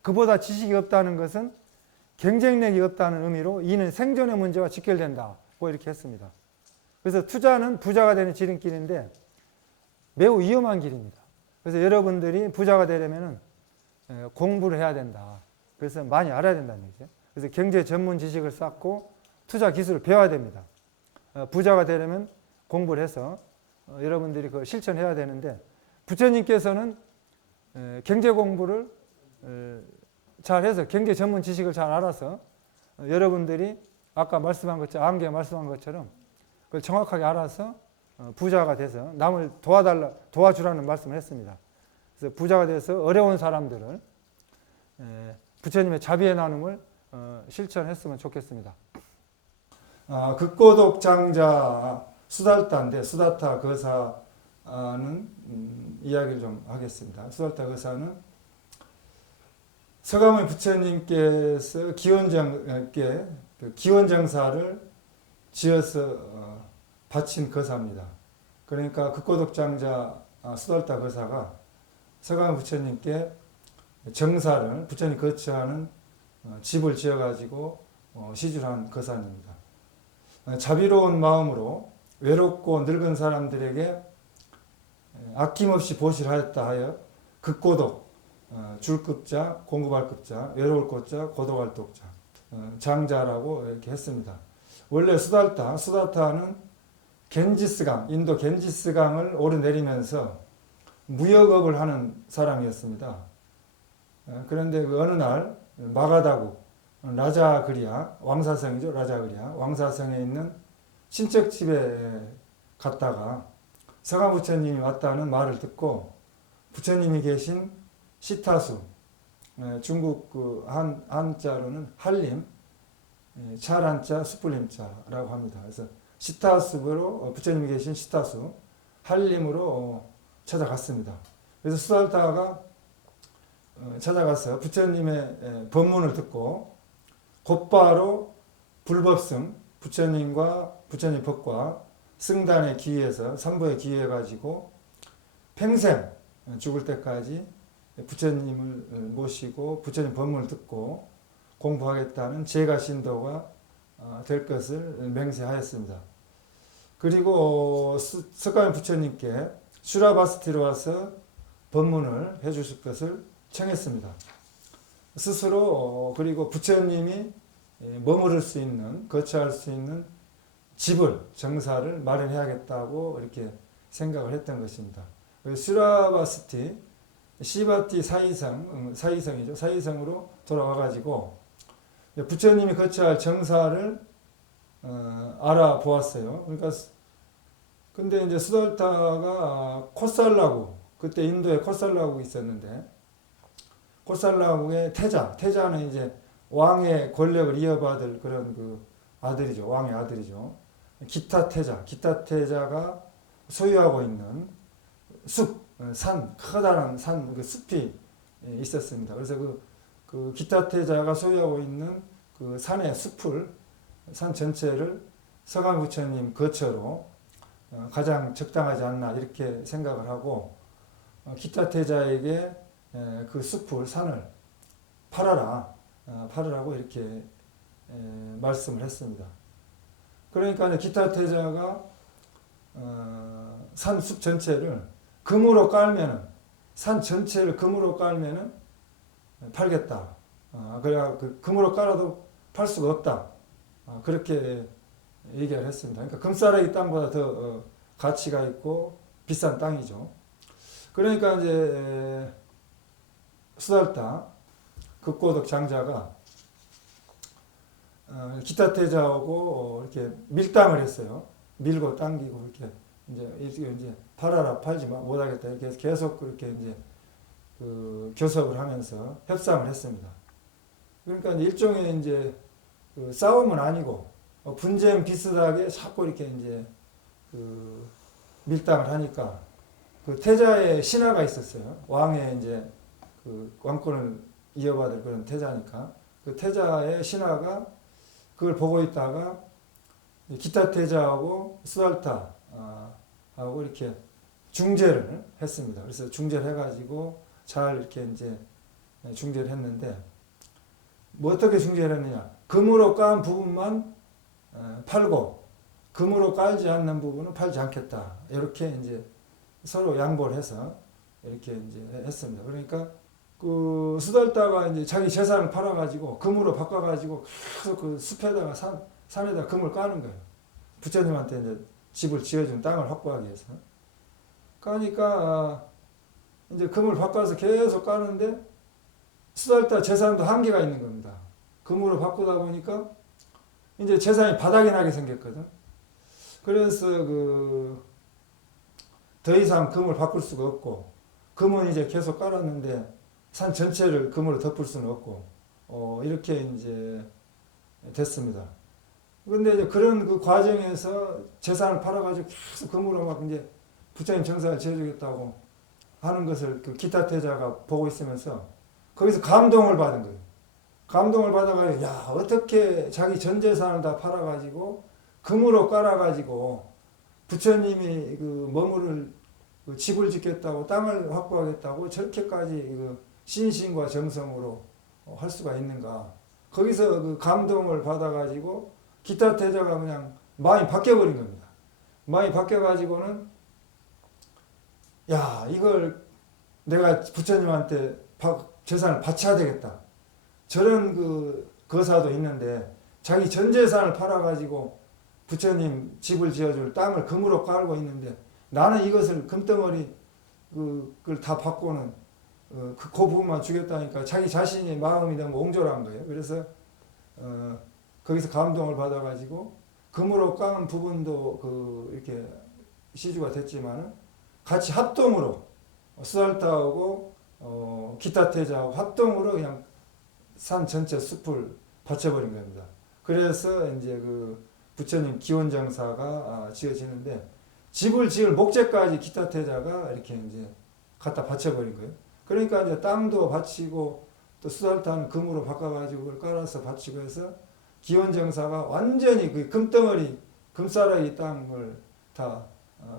그보다 지식이 없다는 것은 경쟁력이 없다는 의미로 이는 생존의 문제와 직결된다. 뭐 이렇게 했습니다. 그래서 투자는 부자가 되는 지름길인데 매우 위험한 길입니다. 그래서 여러분들이 부자가 되려면 공부를 해야 된다. 그래서 많이 알아야 된다는 얘기죠. 그래서 경제 전문 지식을 쌓고 투자 기술을 배워야 됩니다. 부자가 되려면 공부를 해서 여러분들이 그걸 실천해야 되는데, 부처님께서는 경제 공부를 잘 해서 경제 전문 지식을 잘 알아서 여러분들이 아까 말씀한 것처럼, 암기에 말씀한 것처럼 그걸 정확하게 알아서 부자가 돼서 남을 도와주라는 말씀을 했습니다. 그래서 부자가 돼서 어려운 사람들을 부처님의 자비의 나눔을 실천했으면 좋겠습니다. 극고독 장자 수달타인데, 수달타 거사는 이야기를 좀 하겠습니다. 수달타 거사는 서가모니 부처님께서 기원정사를 지어서 바친 거사입니다. 그러니까 극고독 장자 수달타 거사가 서가모니 부처님께 정사를, 부처님 거처하는 집을 지어가지고 시주한 거사입니다. 자비로운 마음으로 외롭고 늙은 사람들에게 아낌없이 보실하였다 하여 극고독, 줄급자, 공급할급자, 외로울 것자, 고독할 독자, 장자라고 이렇게 했습니다. 원래 수달타는 겐지스강, 인도 겐지스강을 오르내리면서 무역업을 하는 사람이었습니다. 그런데 그 어느 날 마가다구, 라자그리아, 왕사성이죠. 라자그리아, 왕사성에 있는 친척집에 갔다가 서가모니 부처님이 왔다는 말을 듣고 부처님이 계신 시타수, 중국 그 한자로는 한림, 찰한자, 숯불림자라고 합니다. 그래서 시타수로, 부처님이 계신 시타수, 한림으로 찾아갔습니다. 그래서 수달타가 찾아가서 부처님의 법문을 듣고 곧바로 불법승, 부처님과 부처님 법과 승단에 기회해서, 삼보에 기회해가지고 평생 죽을 때까지 부처님을 모시고 부처님 법문을 듣고 공부하겠다는 제가신도가 될 것을 맹세하였습니다. 그리고 석가모니 부처님께 슈라바스티로 와서 법문을 해주실 것을 청했습니다. 스스로 그리고 부처님이 머무를 수 있는, 거처할 수 있는 집을, 정사를 마련해야겠다고 이렇게 생각을 했던 것입니다. 슈라바스티, 시바티 사이성이죠. 사이성으로 돌아와가지고 부처님이 거처할 정사를 알아보았어요. 그러니까 근데 이제 수달타가 콧살라구, 그때 인도에 콧살라구 있었는데, 콧살라구의 태자는 이제 왕의 권력을 이어받을 그런 그 아들이죠. 왕의 아들이죠. 기타태자가 소유하고 있는 커다란 산, 그 숲이 있었습니다. 그래서 그 기타태자가 소유하고 있는 그 산의 산 전체를 서가모니 부처님 거처로 가장 적당하지 않나 이렇게 생각을 하고, 기타태자에게 그 산을 팔으라고 이렇게 말씀을 했습니다. 그러니까 기타태자가 숲 전체를 금으로 깔면은, 산 전체를 금으로 깔면은 팔겠다. 그래야 그 금으로 깔아도 팔 수가 없다. 그렇게 얘기를 했습니다. 그러니까 금싸라기 땅보다 더 가치가 있고 비싼 땅이죠. 그러니까 이제 수달타 극고독 장자가 기타태자하고 이렇게 밀당을 했어요. 밀고 당기고 이렇게 이제 팔아라, 팔지 못하겠다 이렇게 계속 그렇게 이제 그 교섭을 하면서 협상을 했습니다. 그러니까 일종의 이제 그 싸움은 아니고 분쟁 비슷하게 자꾸 이렇게 이제 그 밀당을 하니까 그 태자의 신하가 있었어요. 왕의 이제 그 왕권을 이어받을 그런 태자니까 그 태자의 신하가 그걸 보고 있다가 기타태자하고 수달타하고 이렇게 중재를 했습니다. 그래서 중재를 해가지고 잘 이렇게 이제 중재를 했는데, 뭐 어떻게 중재를 했느냐? 금으로 깐 부분만 팔고 금으로 깔지 않는 부분은 팔지 않겠다. 이렇게 이제 서로 양보를 해서 이렇게 이제 했습니다. 그러니까 그 수달다가 이제 자기 재산을 팔아가지고 금으로 바꿔가지고 계속 그 숲에다가 산에다 금을 까는 거예요. 부처님한테 이제 집을 지어준 땅을 확보하기 위해서. 까니까 이제 금을 바꿔서 계속 까는데 수달다 재산도 한계가 있는 겁니다. 금으로 바꾸다 보니까 이제 재산이 바닥이 나게 생겼거든. 그래서 그 더 이상 금을 바꿀 수가 없고, 금은 이제 계속 깔았는데 산 전체를 금으로 덮을 수는 없고, 이렇게 이제 됐습니다. 근데 이제 그런 그 과정에서 재산을 팔아가지고 계속 금으로 막 이제 부처님 정사를 지어주겠다고 하는 것을 그 기타태자가 보고 있으면서 거기서 감동을 받은 거예요. 감동을 받아가지고, 야, 어떻게 자기 전 재산을 다 팔아가지고 금으로 깔아가지고 부처님이 그 머무를 그 집을 짓겠다고 땅을 확보하겠다고 저렇게까지 그 신심과 정성으로 할 수가 있는가. 거기서 그 감동을 받아가지고 기타태자가 그냥 마음이 바뀌어버린 겁니다. 마음이 바뀌어가지고는 야, 이걸 내가 부처님한테 재산을 바쳐야 되겠다. 저런 그 거사도 있는데 자기 전 재산을 팔아가지고 부처님 집을 지어줄 땅을 금으로 깔고 있는데 나는 이것을 금덩어리 그걸 다 받고는 그 부분만 주겠다니까 자기 자신의 마음이 너무 옹졸한 거예요. 그래서 거기서 감동을 받아가지고 금으로 깐 부분도 그 이렇게 시주가 됐지만은 같이 합동으로 수달다하고 기타태자하고 합동으로 그냥 산 전체 숲을 바쳐버린 겁니다. 그래서 이제 그 부처님 기원정사가 지어지는데 집을 지을 목재까지 기타태자가 이렇게 이제 갖다 바쳐버린 거예요. 그러니까 이제 땅도 바치고 또 수달다는 금으로 바꿔가지고 그걸 깔아서 바치고 해서 기원정사가 완전히 그 금덩어리, 금싸라기 땅을 다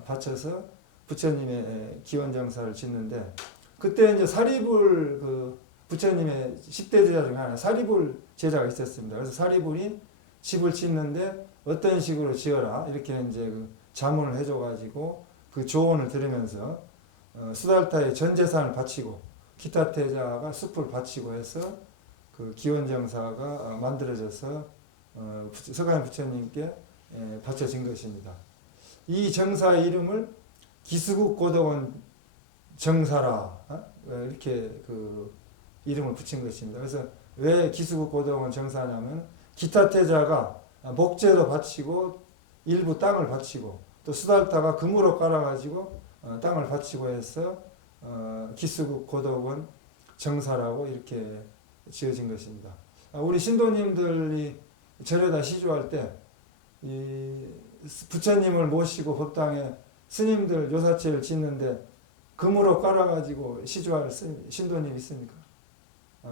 바쳐서 부처님의 기원정사를 짓는데 그때 이제 사리불 그 부처님의 10대 제자 중에 하나 사리불 제자가 있었습니다. 그래서 사리불이 집을 짓는데 어떤 식으로 지어라 이렇게 이제 그 자문을 해줘가지고 그 조언을 들으면서 수달다의 전 재산을 바치고 기타태자가 숲을 바치고 해서 그 기원정사가 만들어져서 서가모니 부처님께 바쳐진 것입니다. 이 정사의 이름을 기수국 고덕원 정사라 이렇게 그 이름을 붙인 것입니다. 그래서 왜 기수국 고덕원 정사냐면 기타태자가 목재도 바치고 일부 땅을 바치고 또 수달다가 금으로 깔아가지고 땅을 바치고 해서 기수국 고덕원 정사라고 이렇게 지어진 것입니다. 우리 신도님들이 절에다 시주할 때 이 부처님을 모시고 법당에 스님들 요사체를 짓는데 금으로 깔아가지고 시주할 신도님 있습니까?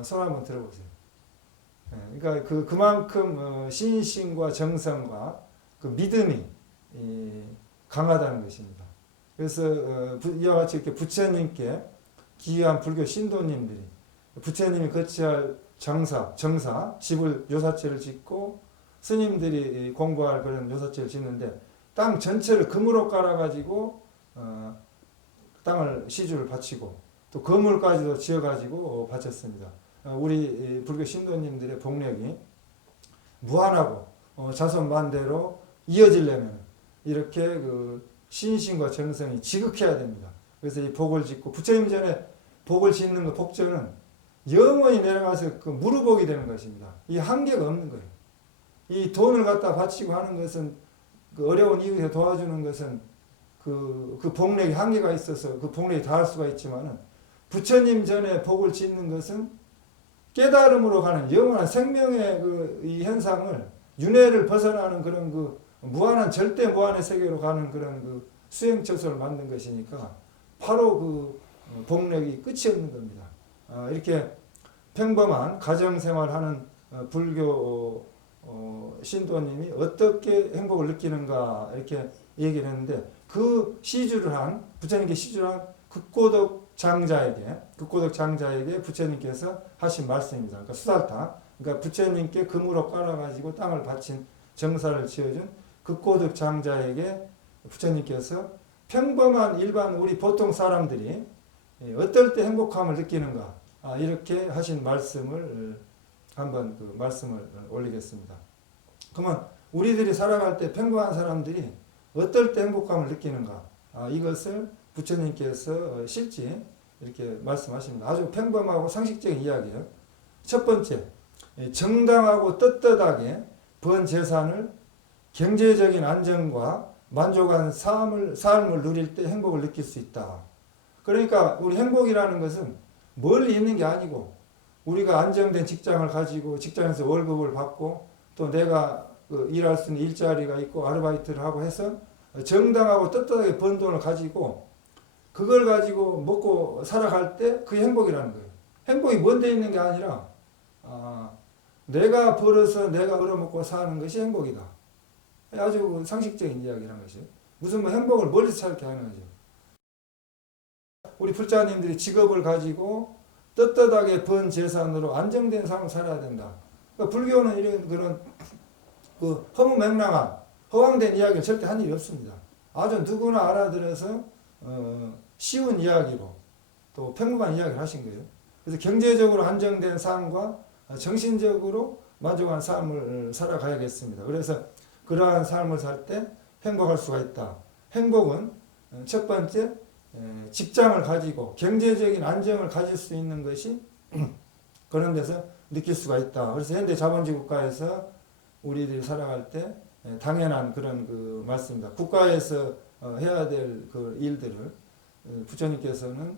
손 한번 들어보세요. 그러니까 그만큼 신심과 정성과 그 믿음이 강하다는 것입니다. 그래서 이와 같이 이렇게 부처님께 기여한 불교 신도님들이 부처님이 거치할 정사, 집을 요사체를 짓고 스님들이 공부할 그런 요사체를 짓는데 땅 전체를 금으로 깔아가지고 땅을 시주를 바치고 또 건물까지도 지어가지고 바쳤습니다. 우리 불교 신도님들의 복력이 무한하고 자손만대로 이어지려면 이렇게 그 신심과 정성이 지극해야 됩니다. 그래서 이 복을 짓고 부처님 전에 복을 짓는 그 복전은 영원히 내려가서 그 무르복이 되는 것입니다. 이 한계가 없는 거예요. 이 돈을 갖다 바치고 하는 것은 그 어려운 이웃에 도와주는 것은 그 복력이 한계가 있어서 그 복력이 다할 수가 있지만은 부처님 전에 복을 짓는 것은 깨달음으로 가는 영원한 생명의 이 현상을 윤회를 벗어나는 그런 그 무한한 절대 무한의 세계로 가는 그런 그 수행처소를 만든 것이니까 바로 그 복력이 끝이 없는 겁니다. 이렇게 평범한 가정생활하는 불교 신도님이 어떻게 행복을 느끼는가 이렇게 얘기를 했는데 그 시주를 한 부처님께 시주를 한 극고덕 장자에게 부처님께서 하신 말씀입니다. 그러니까 수달다. 그러니까 부처님께 금으로 깔아가지고 땅을 바친 정사를 지어준 극고덕 장자에게 부처님께서 평범한 일반 우리 보통 사람들이 어떨 때 행복함을 느끼는가 이렇게 하신 말씀을 한번 그 말씀을 올리겠습니다. 그러면 우리들이 살아갈 때 평범한 사람들이 어떨 때 행복감을 느끼는가? 이것을 부처님께서 실제 이렇게 말씀하십니다. 아주 평범하고 상식적인 이야기예요. 첫 번째, 정당하고 떳떳하게 번 재산을 경제적인 안정과 만족한 삶을 누릴 때 행복을 느낄 수 있다. 그러니까 우리 행복이라는 것은 멀리 있는 게 아니고 우리가 안정된 직장을 가지고 직장에서 월급을 받고 또 내가 일할 수 있는 일자리가 있고 아르바이트를 하고 해서 정당하고 떳떳하게 번 돈을 가지고 그걸 가지고 먹고 살아갈 때 그게 행복이라는 거예요. 행복이 먼데 있는 게 아니라 내가 벌어서 내가 벌어먹고 사는 것이 행복이다. 아주 상식적인 이야기라는 것이죠. 무슨 뭐 행복을 멀리서 찾게 하는 거죠. 우리 불자님들이 직업을 가지고 떳떳하게 번 재산으로 안정된 삶을 살아야 된다. 그러니까 불교는 이런 그런 그 허무맹랑한 허황된 이야기를 절대 한 일이 없습니다. 아주 누구나 알아들어서 쉬운 이야기로 또 평범한 이야기를 하신 거예요. 그래서 경제적으로 안정된 삶과 정신적으로 만족한 삶을 살아가야겠습니다. 그래서 그러한 삶을 살 때 행복할 수가 있다. 행복은 첫 번째 직장을 가지고 경제적인 안정을 가질 수 있는 것이 그런 데서 느낄 수가 있다. 그래서 현대 자본주의 국가에서 우리들이 살아갈 때 당연한 그런 그 말씀입니다. 국가에서 해야 될 그 일들을 부처님께서는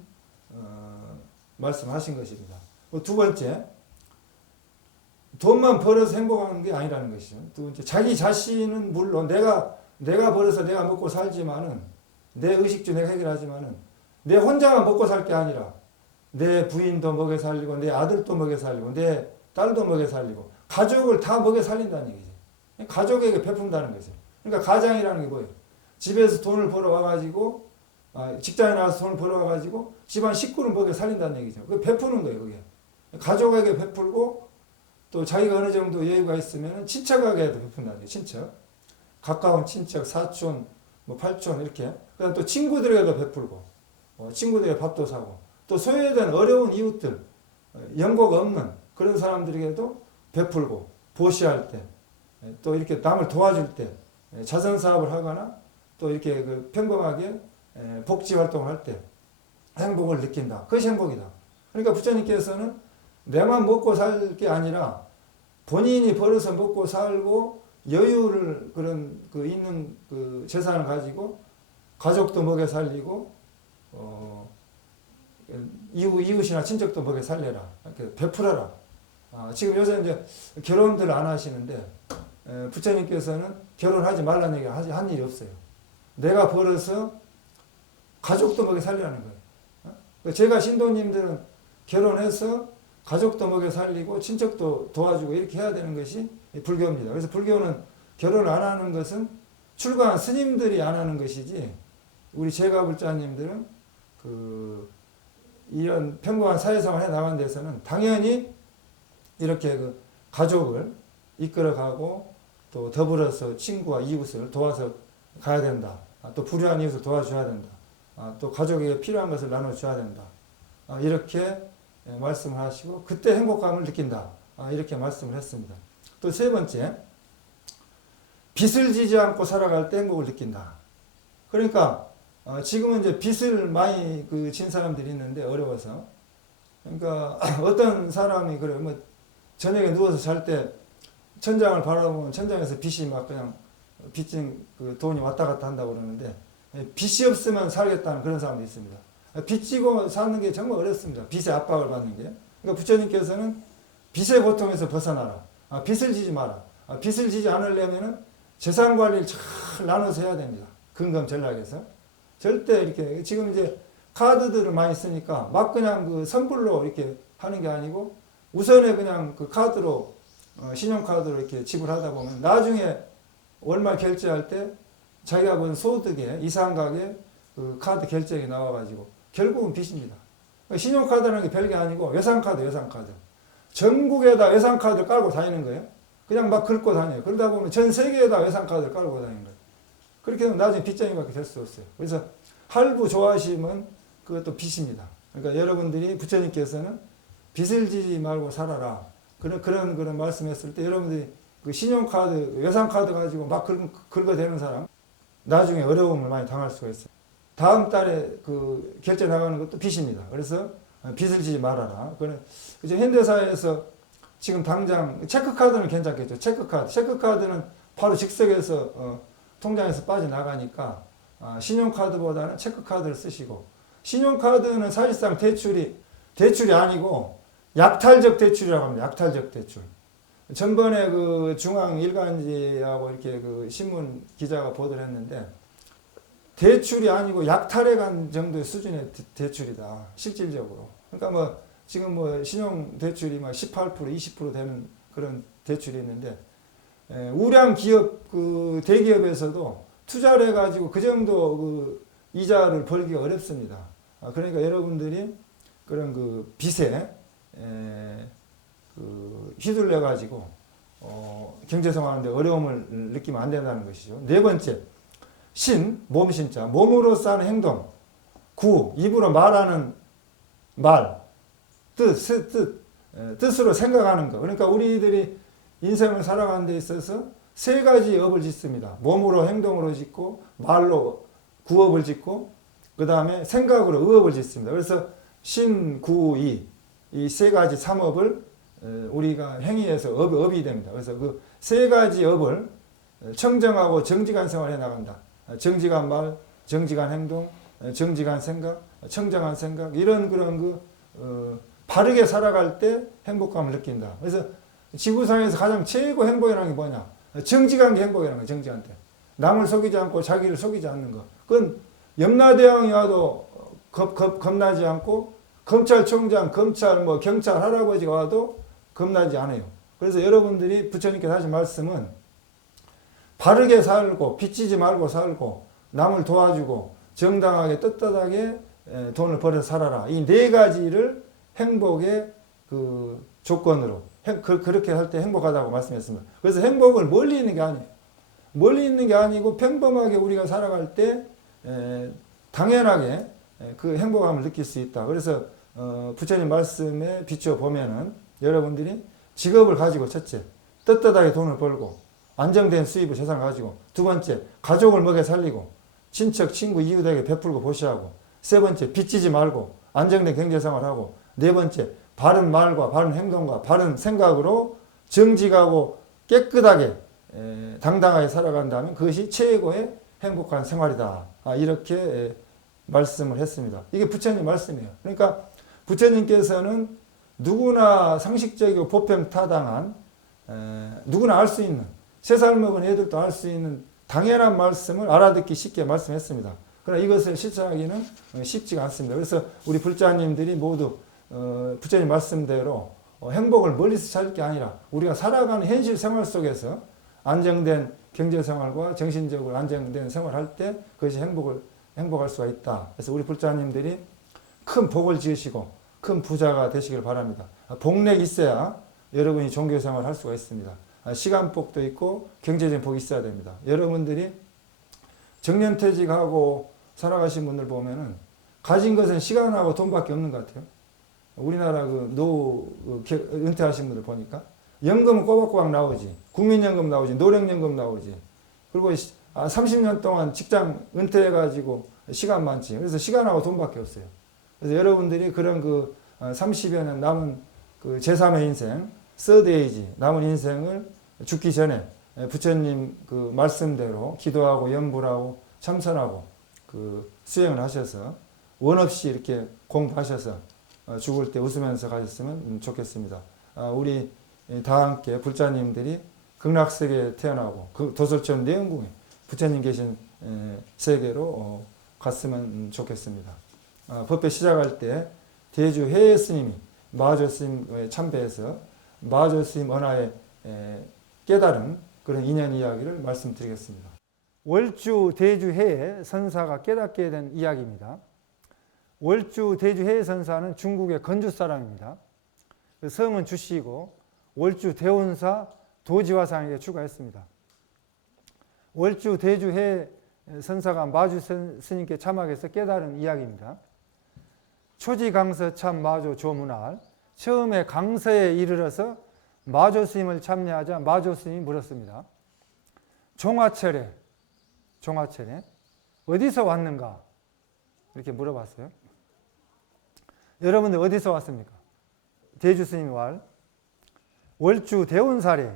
말씀하신 것입니다. 두 번째, 돈만 벌어서 행복한 게 아니라는 것이죠. 두 번째, 자기 자신은 물론 내가 벌어서 내가 먹고 살지만은 내 의식주 내가 해결하지만은 내 혼자만 먹고 살 게 아니라 내 부인도 먹여 살리고 내 아들도 먹여 살리고 내 딸도 먹여 살리고 가족을 다 먹여 살린다는 얘기죠. 가족에게 베푼다는 거죠. 그러니까 가장이라는 게 뭐예요? 집에서 돈을 벌어와가지고 직장에 나가서 돈을 벌어와가지고 집안 식구를 먹여 살린다는 얘기죠. 그 베푸는 거예요. 그게 가족에게 베풀고 또 자기가 어느 정도 여유가 있으면 친척에게도 베푼다는 거예요. 친척, 가까운 친척, 사촌, 뭐 팔촌 이렇게. 그다음 또 친구들에게도 베풀고 친구들에게 밥도 사고 또 소외된 어려운 이웃들, 연고가 없는 그런 사람들에게도 베풀고 보시할 때 또 이렇게 남을 도와줄 때 자선 사업을 하거나 또 이렇게 그 평범하게 복지 활동을 할 때 행복을 느낀다. 그것이 행복이다. 그러니까 부처님께서는 내만 먹고 살 게 아니라 본인이 벌어서 먹고 살고 여유를 그런 그 있는 그 재산을 가지고 가족도 먹여 살리고 이웃이나 친척도 먹여 살려라. 이렇게 베풀어라. 지금 요새 이제 결혼들 안 하시는데 부처님께서는 결혼하지 말라는 얘기 한 일이 없어요. 내가 벌어서 가족도 먹여 살리라는 거예요. 제가 신도님들은 결혼해서 가족도 먹여 살리고 친척도 도와주고 이렇게 해야 되는 것이 불교입니다. 그래서 불교는 결혼 안 하는 것은 출가한 스님들이 안 하는 것이지 우리 제가불자님들은 이런 평범한 사회생활 해 나가는 데서는 당연히 이렇게 그 가족을 이끌어가고 또 더불어서 친구와 이웃을 도와서 가야 된다. 또 불우한 이웃을 도와줘야 된다. 또 가족에게 필요한 것을 나눠줘야 된다. 이렇게 말씀을 하시고 그때 행복감을 느낀다. 이렇게 말씀을 했습니다. 또 세 번째, 빚을 지지 않고 살아갈 때 행복을 느낀다. 그러니까 지금은 이제 빚을 많이 진 사람들이 있는데 어려워서 그러니까 어떤 사람이 그래요. 뭐 저녁에 누워서 잘 때 천장을 바라보면 천장에서 빛이 막 그냥 빚진 그 돈이 왔다 갔다 한다고 그러는데 빚이 없으면 살겠다는 그런 사람도 있습니다. 빚지고 사는 게 정말 어렵습니다. 빚의 압박을 받는 게. 그러니까 부처님께서는 빚의 고통에서 벗어나라. 빚을 지지 마라. 빚을 지지 않으려면은 재산 관리를 잘 나눠서 해야 됩니다. 근검전략에서. 절대 이렇게 지금 이제 카드들을 많이 쓰니까 막 그냥 그 선불로 이렇게 하는 게 아니고 우선에 그냥 그 카드로 신용카드로 이렇게 지불하다 보면 나중에 월말 결제할 때 자기가 번 소득의 이상각의 그 카드 결제액이 나와가지고 결국은 빚입니다. 신용카드라는 게 별게 아니고 외상카드. 전국에다 외상카드를 깔고 다니는 거예요. 그냥 막 긁고 다녀요. 그러다 보면 전 세계에다 외상카드를 깔고 다니는 거예요. 그렇게 되면 나중에 빚쟁이밖에 될 수 없어요. 그래서 할부 조하심은 그것도 빚입니다. 그러니까 여러분들이 부처님께서는 빚을 지지 말고 살아라. 그런 말씀했을 때 여러분들이 그 신용카드, 외상카드 가지고 막 긁어대는 사람 나중에 어려움을 많이 당할 수가 있어요. 다음 달에 그 결제 나가는 것도 빚입니다. 그래서 빚을 지지 말아라. 그래서 현대사회에서 지금 당장 체크카드는 괜찮겠죠. 체크카드는 바로 즉석에서 통장에서 빠져나가니까 신용카드보다는 체크카드를 쓰시고, 신용카드는 사실상 대출이 아니고 약탈적 대출이라고 합니다. 약탈적 대출. 전번에 그 중앙 일간지하고 이렇게 그 신문 기자가 보도를 했는데, 대출이 아니고 약탈해 간 정도의 수준의 대출이다. 실질적으로. 그러니까 뭐 지금 뭐 신용 대출이 막 18%, 20% 되는 그런 대출이 있는데, 우량 기업 그 대기업에서도 투자를 해가지고 그 정도 그 이자를 벌기가 어렵습니다. 그러니까 여러분들이 그런 그 빚에 그 휘둘려 가지고 경제생활하는데 어려움을 느끼면 안 된다는 것이죠. 네 번째, 몸신자, 몸으로써 하는 행동. 입으로 말하는 말, 뜻으로 생각하는 것. 그러니까 우리들이 인생을 살아가는 데 있어서 세 가지 업을 짓습니다. 몸으로, 행동으로 짓고, 말로 구업을 짓고, 그 다음에 생각으로 의업을 짓습니다. 그래서 이 세 가지 삼업을 우리가 행위에서 업이 됩니다. 그래서 그 세 가지 업을 청정하고 정직한 생활을 해 나간다. 정직한 말, 정직한 행동, 정직한 생각, 청정한 생각, 이런 그런 바르게 살아갈 때 행복감을 느낀다. 그래서 지구상에서 가장 최고 행복이라는 게 뭐냐? 정직한 게 행복이라는 거예요. 정직한 때. 남을 속이지 않고 자기를 속이지 않는 거. 그건 염라대왕이 와도 겁나지 않고, 검찰총장, 경찰 할아버지가 와도 겁나지 않아요. 그래서 여러분들이 부처님께서 하신 말씀은 바르게 살고, 빚지지 말고 살고, 남을 도와주고, 정당하게 떳떳하게 돈을 벌어서 살아라. 이 네 가지를 행복의 그 조건으로, 그렇게 할 때 행복하다고 말씀했습니다. 그래서 행복을 멀리 있는 게 아니에요. 멀리 있는 게 아니고 평범하게 우리가 살아갈 때 당연하게 그 행복감을 느낄 수 있다. 그래서 부처님 말씀에 비추어 보면은 여러분들이 직업을 가지고, 첫째, 떳떳하게 돈을 벌고 안정된 수입을 재산을 가지고, 두 번째, 가족을 먹여 살리고 친척, 친구, 이웃에게 베풀고 보시하고, 세 번째, 빚지지 말고 안정된 경제생활하고, 네 번째, 바른 말과 바른 행동과 바른 생각으로 정직하고 깨끗하게 당당하게 살아간다면 그것이 최고의 행복한 생활이다. 이렇게 말씀을 했습니다. 이게 부처님 말씀이에요. 그러니까 부처님께서는 누구나 상식적이고 보편타당한, 누구나 알 수 있는, 3살 먹은 애들도 알 수 있는 당연한 말씀을 알아듣기 쉽게 말씀했습니다. 그러나 이것을 실천하기는 쉽지가 않습니다. 그래서 우리 불자님들이 모두 부처님 말씀대로 행복을 멀리서 찾을 게 아니라 우리가 살아가는 현실 생활 속에서 안정된 경제생활과 정신적으로 안정된 생활을 할 때 그것이 행복할 수가 있다. 그래서 우리 불자님들이 큰 복을 지으시고 큰 부자가 되시길 바랍니다. 복력이 있어야 여러분이 종교생활을 할 수가 있습니다. 시간복도 있고 경제적인 복이 있어야 됩니다. 여러분들이 정년퇴직하고 살아가신 분들 보면은 가진 것은 시간하고 돈밖에 없는 것 같아요. 우리나라 은퇴하신 분들 보니까 연금은 꼬박꼬박 나오지, 국민연금 나오지, 노령연금 나오지, 그리고 30년 동안 직장 은퇴해가지고 시간 많지. 그래서 시간하고 돈밖에 없어요. 그래서 여러분들이 그런 30여 년 남은 제3의 인생, third age, 남은 인생을 죽기 전에 부처님 말씀대로 기도하고 염불하고 참선하고 수행을 하셔서 원 없이 이렇게 공부하셔서 죽을 때 웃으면서 가셨으면 좋겠습니다. 우리 다 함께 불자님들이 극락세계에 태어나고 도솔천 내은궁에 부처님 계신 세계로 갔으면 좋겠습니다. 법회 시작할 때 대주 해예 스님이 마하조 스님에 참배해서 마하조 스님 언하에 깨달은 그런 인연 이야기를 말씀드리겠습니다. 월주 대주 해예 선사가 깨닫게 된 이야기입니다. 월주 대주 해예 선사는 중국의 건주 사람입니다. 성은 주씨고 월주 대원사 도지화상에게 출가했습니다. 월주 대주 해예 선사가 마주 스님께 참학해서 깨달은 이야기입니다. 초지강서 참 마조 조문할 처음에 강서에 이르러서 마조 스님을 참여하자 마조 스님이 물었습니다. 종화철에 어디서 왔는가? 이렇게 물어봤어요. 여러분들 어디서 왔습니까? 대주 스님이 월주 대운사래.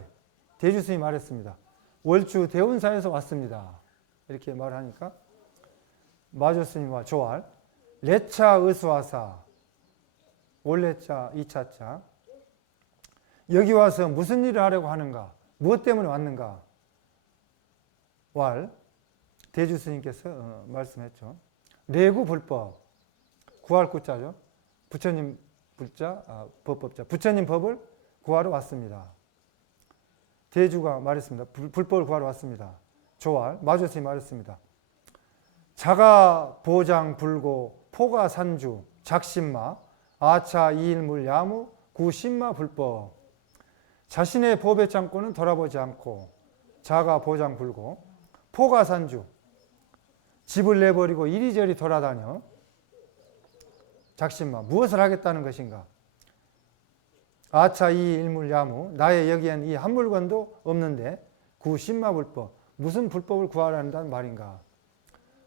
대주 스님이 말했습니다. 월주 대운사에서 왔습니다. 이렇게 말하니까 마조 스님과 조알 레차 의수하사 원래자 이차자 여기 와서 무슨 일을 하려고 하는가? 무엇 때문에 왔는가? 왈 대주 스님께서 말씀했죠. 내구 불법 구할 구자죠. 부처님 불자 법법자 부처님 법을 구하러 왔습니다. 대주가 말했습니다. 불법을 구하러 왔습니다. 조알 마조 스님이 말했습니다. 자가 보장 불고 포가 산주 작심마 아차 이일물 야무 구심마 불법 자신의 법의 창고는 돌아보지 않고 자가 보장 불고 포가 산주 집을 내버리고 이리저리 돌아다녀 작심마 무엇을 하겠다는 것인가? 아차 이 일물 야무 나의 여기엔 이 한 물건도 없는데 구심마 불법 무슨 불법을 구하려 한다는 말인가?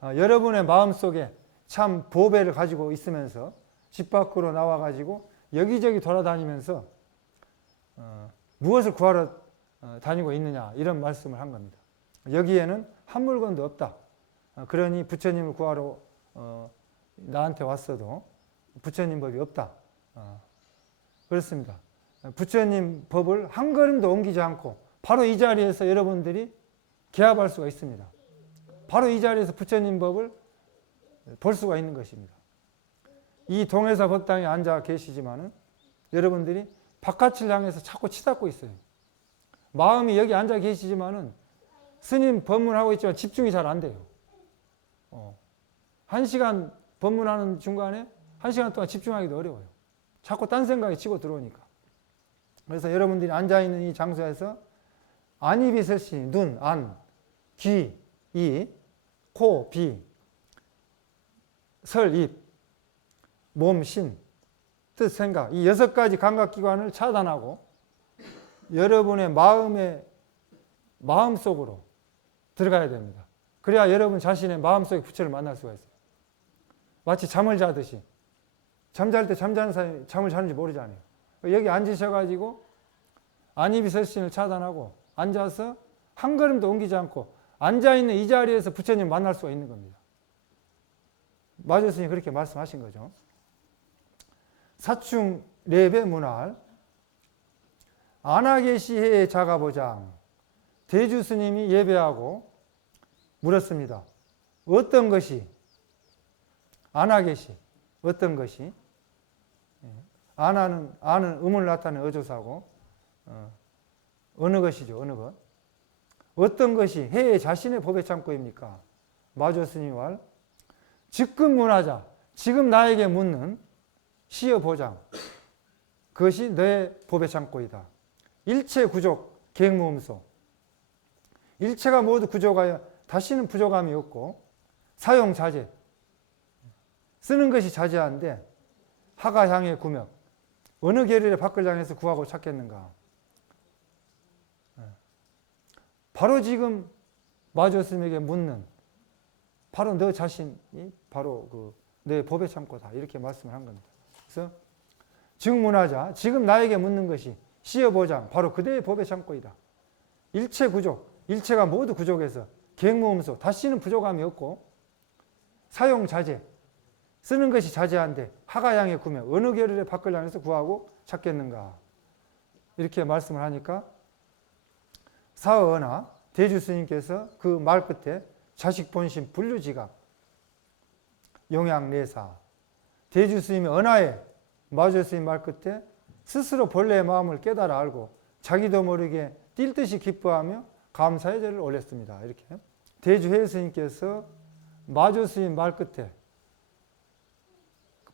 여러분의 마음속에 참 보배를 가지고 있으면서 집 밖으로 나와가지고 여기저기 돌아다니면서 무엇을 구하러 다니고 있느냐 이런 말씀을 한 겁니다. 여기에는 한 물건도 없다. 그러니 부처님을 구하러 나한테 왔어도 부처님 법이 없다. 그렇습니다. 부처님 법을 한 걸음도 옮기지 않고 바로 이 자리에서 여러분들이 개합할 수가 있습니다. 바로 이 자리에서 부처님 법을 볼 수가 있는 것입니다. 이 동해사 법당에 앉아 계시지만은 여러분들이 바깥을 향해서 자꾸 치닫고 있어요. 마음이 여기 앉아 계시지만은 스님 법문하고 있지만 집중이 잘 안 돼요. 1시간 법문하는 중간에 1시간 동안 집중하기도 어려워요. 자꾸 딴 생각이 치고 들어오니까. 그래서 여러분들이 앉아있는 이 장소에서 안입이 설신, 눈, 안, 귀, 이, 코, 비, 설, 입, 몸, 신, 뜻, 생각 이 6가지 감각기관을 차단하고 여러분의 마음속으로 들어가야 됩니다. 그래야 여러분 자신의 마음속의 부처를 만날 수가 있어요. 마치 잠을 자듯이 잠잘 때 잠자는 사람이 잠을 자는지 모르잖아요. 여기 앉으셔가지고 안입이설신을 차단하고 앉아서 한 걸음도 옮기지 않고 앉아있는 이 자리에서 부처님 만날 수가 있는 겁니다. 마조 스님이 그렇게 말씀하신 거죠. 사충 레베 문할 아나게시해 자가보장 대주 스님이 예배하고 물었습니다. 어떤 것이 아나게시 어떤 것이 아는 음을 나타내는 어조사고 어느 것이죠 어느 것 어떤 것이 해의 자신의 법의 창고입니까? 마조 스님이 말 즉금 문하자 지금 나에게 묻는 시여 보장 그것이 너의 법의 창고이다. 일체 구족 객무음소 일체가 모두 구족하여 다시는 부족함이 없고 사용 자제 쓰는 것이 자제한데 하가 향해 구명 어느 계율의 밖을 향해서 구하고 찾겠는가? 바로 지금 마조 스님에게 묻는 바로 너 자신이 바로 내 법의 창고다 이렇게 말씀을 한 겁니다. 그래서 증문하자 지금 나에게 묻는 것이 시여보장 바로 그대의 법의 창고이다. 일체 구족 일체가 모두 구족해서 객무음소 다시는 부족함이 없고 사용 자제 쓰는 것이 자제한데 하가양의 구명 어느 계율의 밖을 향해서 구하고 찾겠는가 이렇게 말씀을 하니까 사어나 대주 스님께서 그 말 끝에 자식 본심 분류지각 용양내사 대주 스님이 언하에 마조 스님 말 끝에 스스로 본래의 마음을 깨달아 알고 자기도 모르게 뛸 듯이 기뻐하며 감사의 절을 올렸습니다. 이렇게 대주 회 스님께서 마조 스님 말 끝에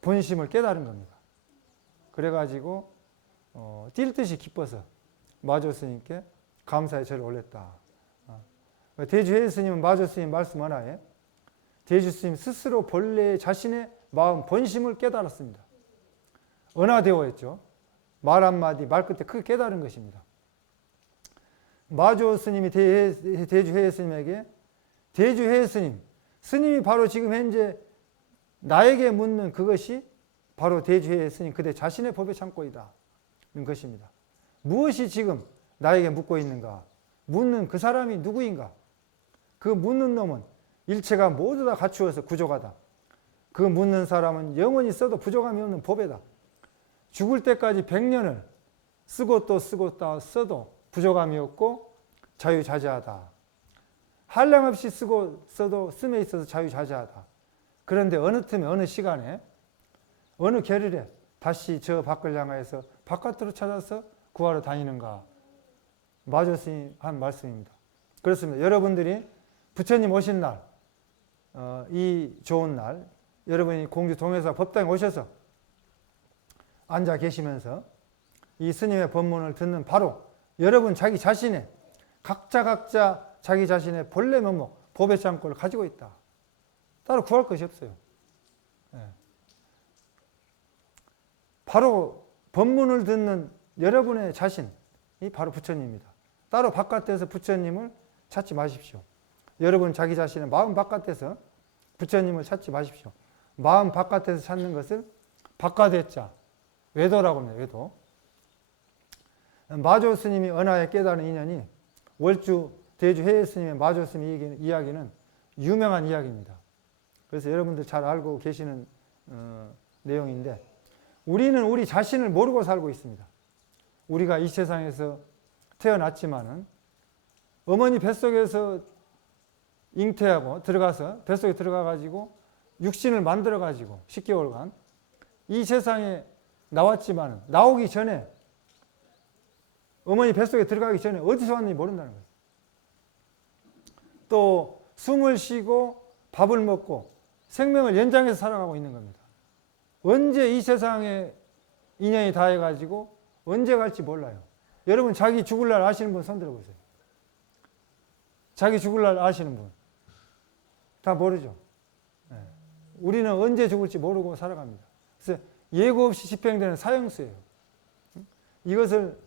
본심을 깨달은 겁니다. 그래가지고 뛸 듯이 기뻐서 마조 스님께 감사의 절을 올렸다. 대주 회 스님은 마조 스님 말씀 하나에 대주 스님 스스로 본래 자신의 마음 본심을 깨달았습니다. 언하되어 했죠. 말 한마디, 말 끝에 크게 깨달은 것입니다. 마조 스님이 대주회의 스님에게 대주회의 스님, 스님이 바로 지금 현재 나에게 묻는 그것이 바로 대주회의 스님 그대 자신의 법의 창고이다. 는 것입니다. 무엇이 지금 나에게 묻고 있는가? 묻는 그 사람이 누구인가? 그 묻는 놈은 일체가 모두 다 갖추어서 구족하다. 그 묻는 사람은 영원히 써도 부족함이 없는 법이다. 죽을 때까지 100년을 쓰고 또 쓰고 또 써도 부족함이 없고 자유자재하다. 한량없이 쓰고 써도 씀에 있어서 자유자재하다. 그런데 어느 틈에 어느 시간에 어느 계를에 다시 저 밖을 향하여서 바깥으로 찾아서 구하러 다니는가. 마조 스님이 한 말씀입니다. 그렇습니다. 여러분들이 부처님 오신 날, 이 좋은 날, 여러분이 공주 동해사 법당에 오셔서 앉아 계시면서 이 스님의 법문을 듣는 바로 여러분 자기 자신의 각자 자기 자신의 본래 면목, 법의 창고를 가지고 있다. 따로 구할 것이 없어요. 바로 법문을 듣는 여러분의 자신이 바로 부처님입니다. 따로 바깥에서 부처님을 찾지 마십시오. 여러분 자기 자신의 마음 바깥에서 부처님을 찾지 마십시오. 마음 바깥에서 찾는 것을 바깥의자, 외도라고 합니다. 외도. 마조 스님이 은하에 깨달은 인연이 월주 대주 회의 스님의 마조 스님 이야기는 유명한 이야기입니다. 그래서 여러분들 잘 알고 계시는 내용인데 우리는 우리 자신을 모르고 살고 있습니다. 우리가 이 세상에서 태어났지만은 어머니 뱃속에서 잉태하고 들어가서 뱃속에 들어가 가지고 육신을 만들어 가지고 10개월간 이 세상에 나왔지만은 나오기 전에 어머니 뱃속에 들어가기 전에 어디서 왔는지 모른다는 거예요. 또 숨을 쉬고 밥을 먹고 생명을 연장해서 살아가고 있는 겁니다. 언제 이 세상에 인연이 닿아가지고 언제 갈지 몰라요. 여러분 자기 죽을 날 아시는 분 손 들어보세요. 자기 죽을 날 아시는 분. 다 모르죠. 우리는 언제 죽을지 모르고 살아갑니다. 그래서 예고 없이 집행되는 사형수예요. 이것을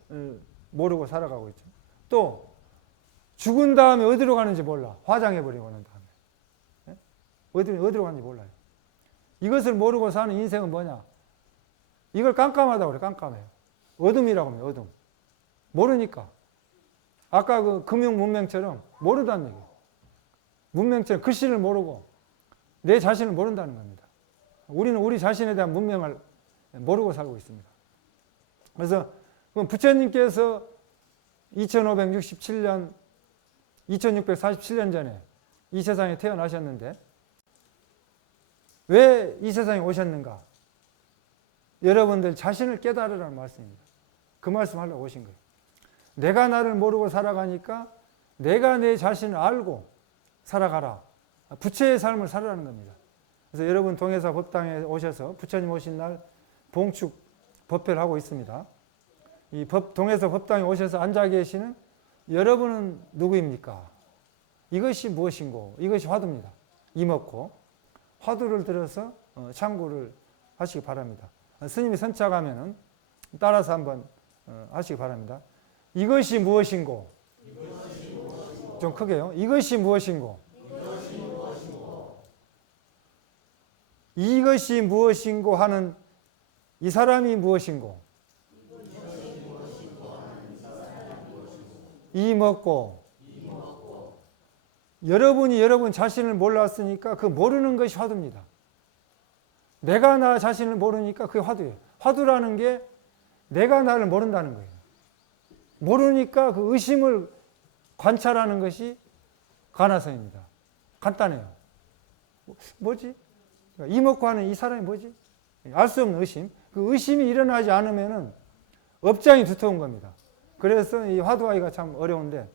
모르고 살아가고 있죠. 또 죽은 다음에 어디로 가는지 몰라. 화장해버리고 난 다음에. 어디로 가는지 몰라요. 이것을 모르고 사는 인생은 뭐냐? 이걸 깜깜하다고 그래. 깜깜해요. 어둠이라고 합니다. 어둠. 모르니까. 아까 그 금융 문명처럼 모르다는 얘기예요. 문명처럼 글씨를 모르고 내 자신을 모른다는 겁니다. 우리는 우리 자신에 대한 문명을 모르고 살고 있습니다. 그래서 부처님께서 2567년, 2647년 전에 이 세상에 태어나셨는데 왜 이 세상에 오셨는가? 여러분들 자신을 깨달으라는 말씀입니다. 그 말씀 하려고 오신 거예요. 내가 나를 모르고 살아가니까 내가 내 자신을 알고 살아가라. 부처의 삶을 살아라는 겁니다. 그래서 여러분 동해사 법당에 오셔서 부처님 오신 날 봉축 법회를 하고 있습니다. 이 동해사 법당에 오셔서 앉아 계시는 여러분은 누구입니까? 이것이 무엇인고? 이것이 화두입니다. 이먹고 화두를 들어서 참고를 하시기 바랍니다. 스님이 선착하면은 따라서 한번 하시기 바랍니다. 이것이 무엇인고? 좀 크게요. 이것이 무엇인고? 이것이 무엇인고 하는 이 사람이 무엇인고? 이 먹고 여러분이 여러분 자신을 몰랐으니까 그 모르는 것이 화두입니다. 내가 나 자신을 모르니까 그게 화두예요. 화두라는 게 내가 나를 모른다는 거예요. 모르니까 그 의심을 관찰하는 것이 관화성입니다. 간단해요. 뭐지? 이 먹고 하는 이 사람이 뭐지? 알 수 없는 의심. 그 의심이 일어나지 않으면은 업장이 두터운 겁니다. 그래서 이 화두하기가 참 어려운데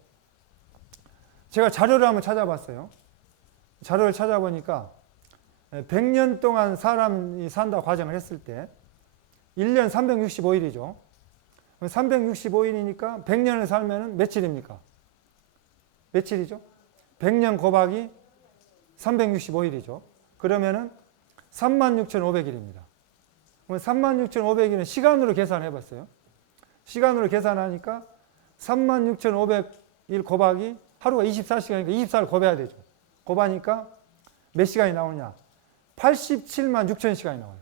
제가 자료를 한번 찾아봤어요. 자료를 찾아보니까 100년 동안 사람이 산다 과정을 했을 때 1년 365일이죠. 365일이니까 100년을 살면 며칠입니까? 며칠이죠? 100년 곱하기 365일이죠. 그러면은 36,500일입니다. 36,500일은 시간으로 계산해 봤어요. 시간으로 계산하니까 36,500일 곱하기 하루가 24시간이니까 24를 곱해야 되죠. 곱하니까 몇 시간이 나오냐? 87만 6천 시간이 나와요.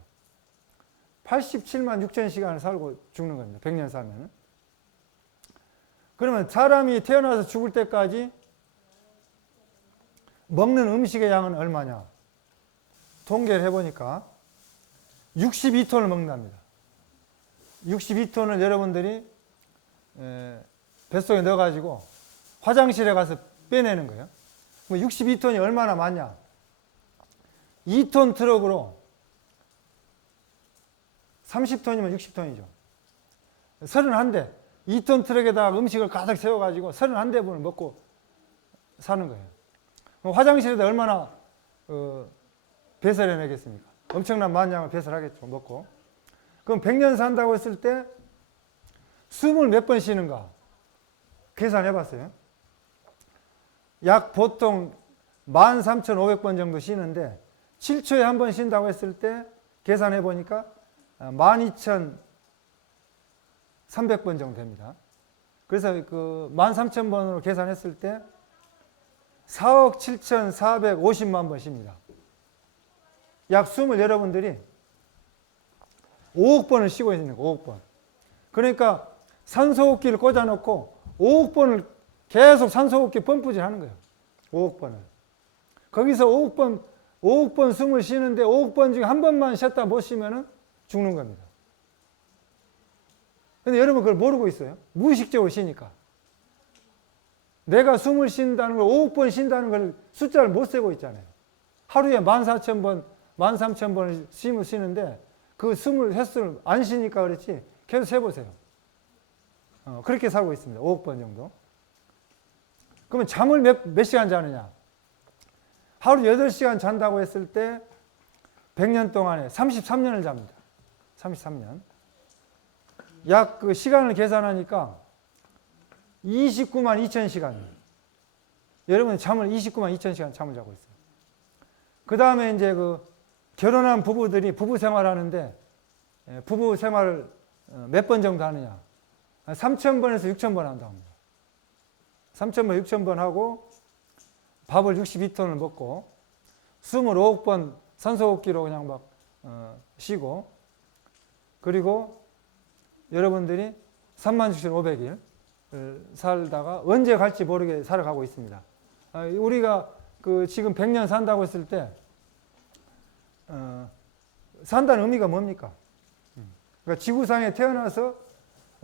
87만 6천 시간을 살고 죽는 겁니다. 100년 살면은. 그러면 사람이 태어나서 죽을 때까지 먹는 음식의 양은 얼마냐? 통계를 해보니까 62톤을 먹는답니다. 62톤을 여러분들이 뱃속에 넣어가지고 화장실에 가서 빼내는 거예요. 62톤이 얼마나 많냐? 2톤 트럭으로 30톤이면 60톤이죠. 31대. 2톤 트럭에다가 음식을 가득 세워가지고 31대분을 먹고 사는 거예요. 화장실에다 얼마나 배설해내겠습니까? 엄청난 만량을 배설하겠죠. 먹고. 그럼 100년 산다고 했을 때 숨을 몇 번 쉬는가? 계산해봤어요. 약 보통 13,500번 정도 쉬는데 7초에 한 번 쉰다고 했을 때 계산해보니까 12,300번 정도 됩니다. 그래서 그 13,000번으로 계산했을 때 4억 7,450만 번 쉽니다. 약 숨을 여러분들이 5억 번을 쉬고 있는 거예요. 5억 번. 그러니까 산소호흡기를 꽂아놓고 5억 번을 계속 산소호흡기 펌프질 하는 거예요. 5억 번을. 거기서 5억 번 숨을 쉬는데 5억 번 중에 한 번만 쉬었다 못 쉬면은 죽는 겁니다. 근데 여러분 그걸 모르고 있어요. 무의식적으로 쉬니까. 내가 숨을 쉰다는 걸 5억 번 쉰다는 걸 숫자를 못 세고 있잖아요. 하루에 14,000번, 13,000번을 숨을 쉬는데 그 숨을 횟수를 안 쉬니까 그렇지 계속 세보세요. 그렇게 살고 있습니다. 5억 번 정도. 그러면 잠을 몇 시간 자느냐? 하루 8시간 잔다고 했을 때 100년 동안에 33년을 잡니다. 33년. 약 그 시간을 계산하니까 29만 2천 시간이에요. 여러분 잠을 29만 2천 시간 잠을 자고 있어요. 그 다음에 이제 그 결혼한 부부들이 부부 생활하는데 부부 생활을 몇 번 정도 하느냐? 3,000번에서 6,000번 한다고 합니다. 3,000번, 6,000번 하고 밥을 62톤을 먹고 숨을 5억 번 산소호흡기로 그냥 막 쉬고 그리고 여러분들이 36,500일 살다가 언제 갈지 모르게 살아가고 있습니다. 우리가 그 지금 100년 산다고 했을 때 산다는 의미가 뭡니까? 그러니까 지구상에 태어나서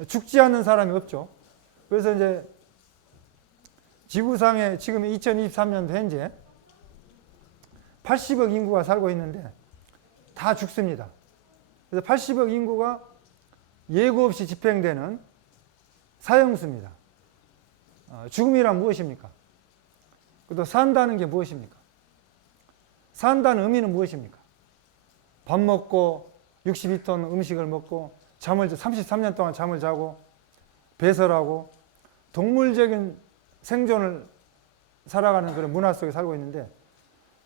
죽지 않는 사람이 없죠. 그래서 이제 지구상에 지금 2023년도 현재 80억 인구가 살고 있는데 다 죽습니다. 그래서 80억 인구가 예고 없이 집행되는 사형수입니다. 죽음이란 무엇입니까? 또 산다는 게 무엇입니까? 산다는 의미는 무엇입니까? 밥 먹고 62톤 음식을 먹고 잠을 33년 동안 잠을 자고 배설하고 동물적인 생존을 살아가는 그런 문화 속에 살고 있는데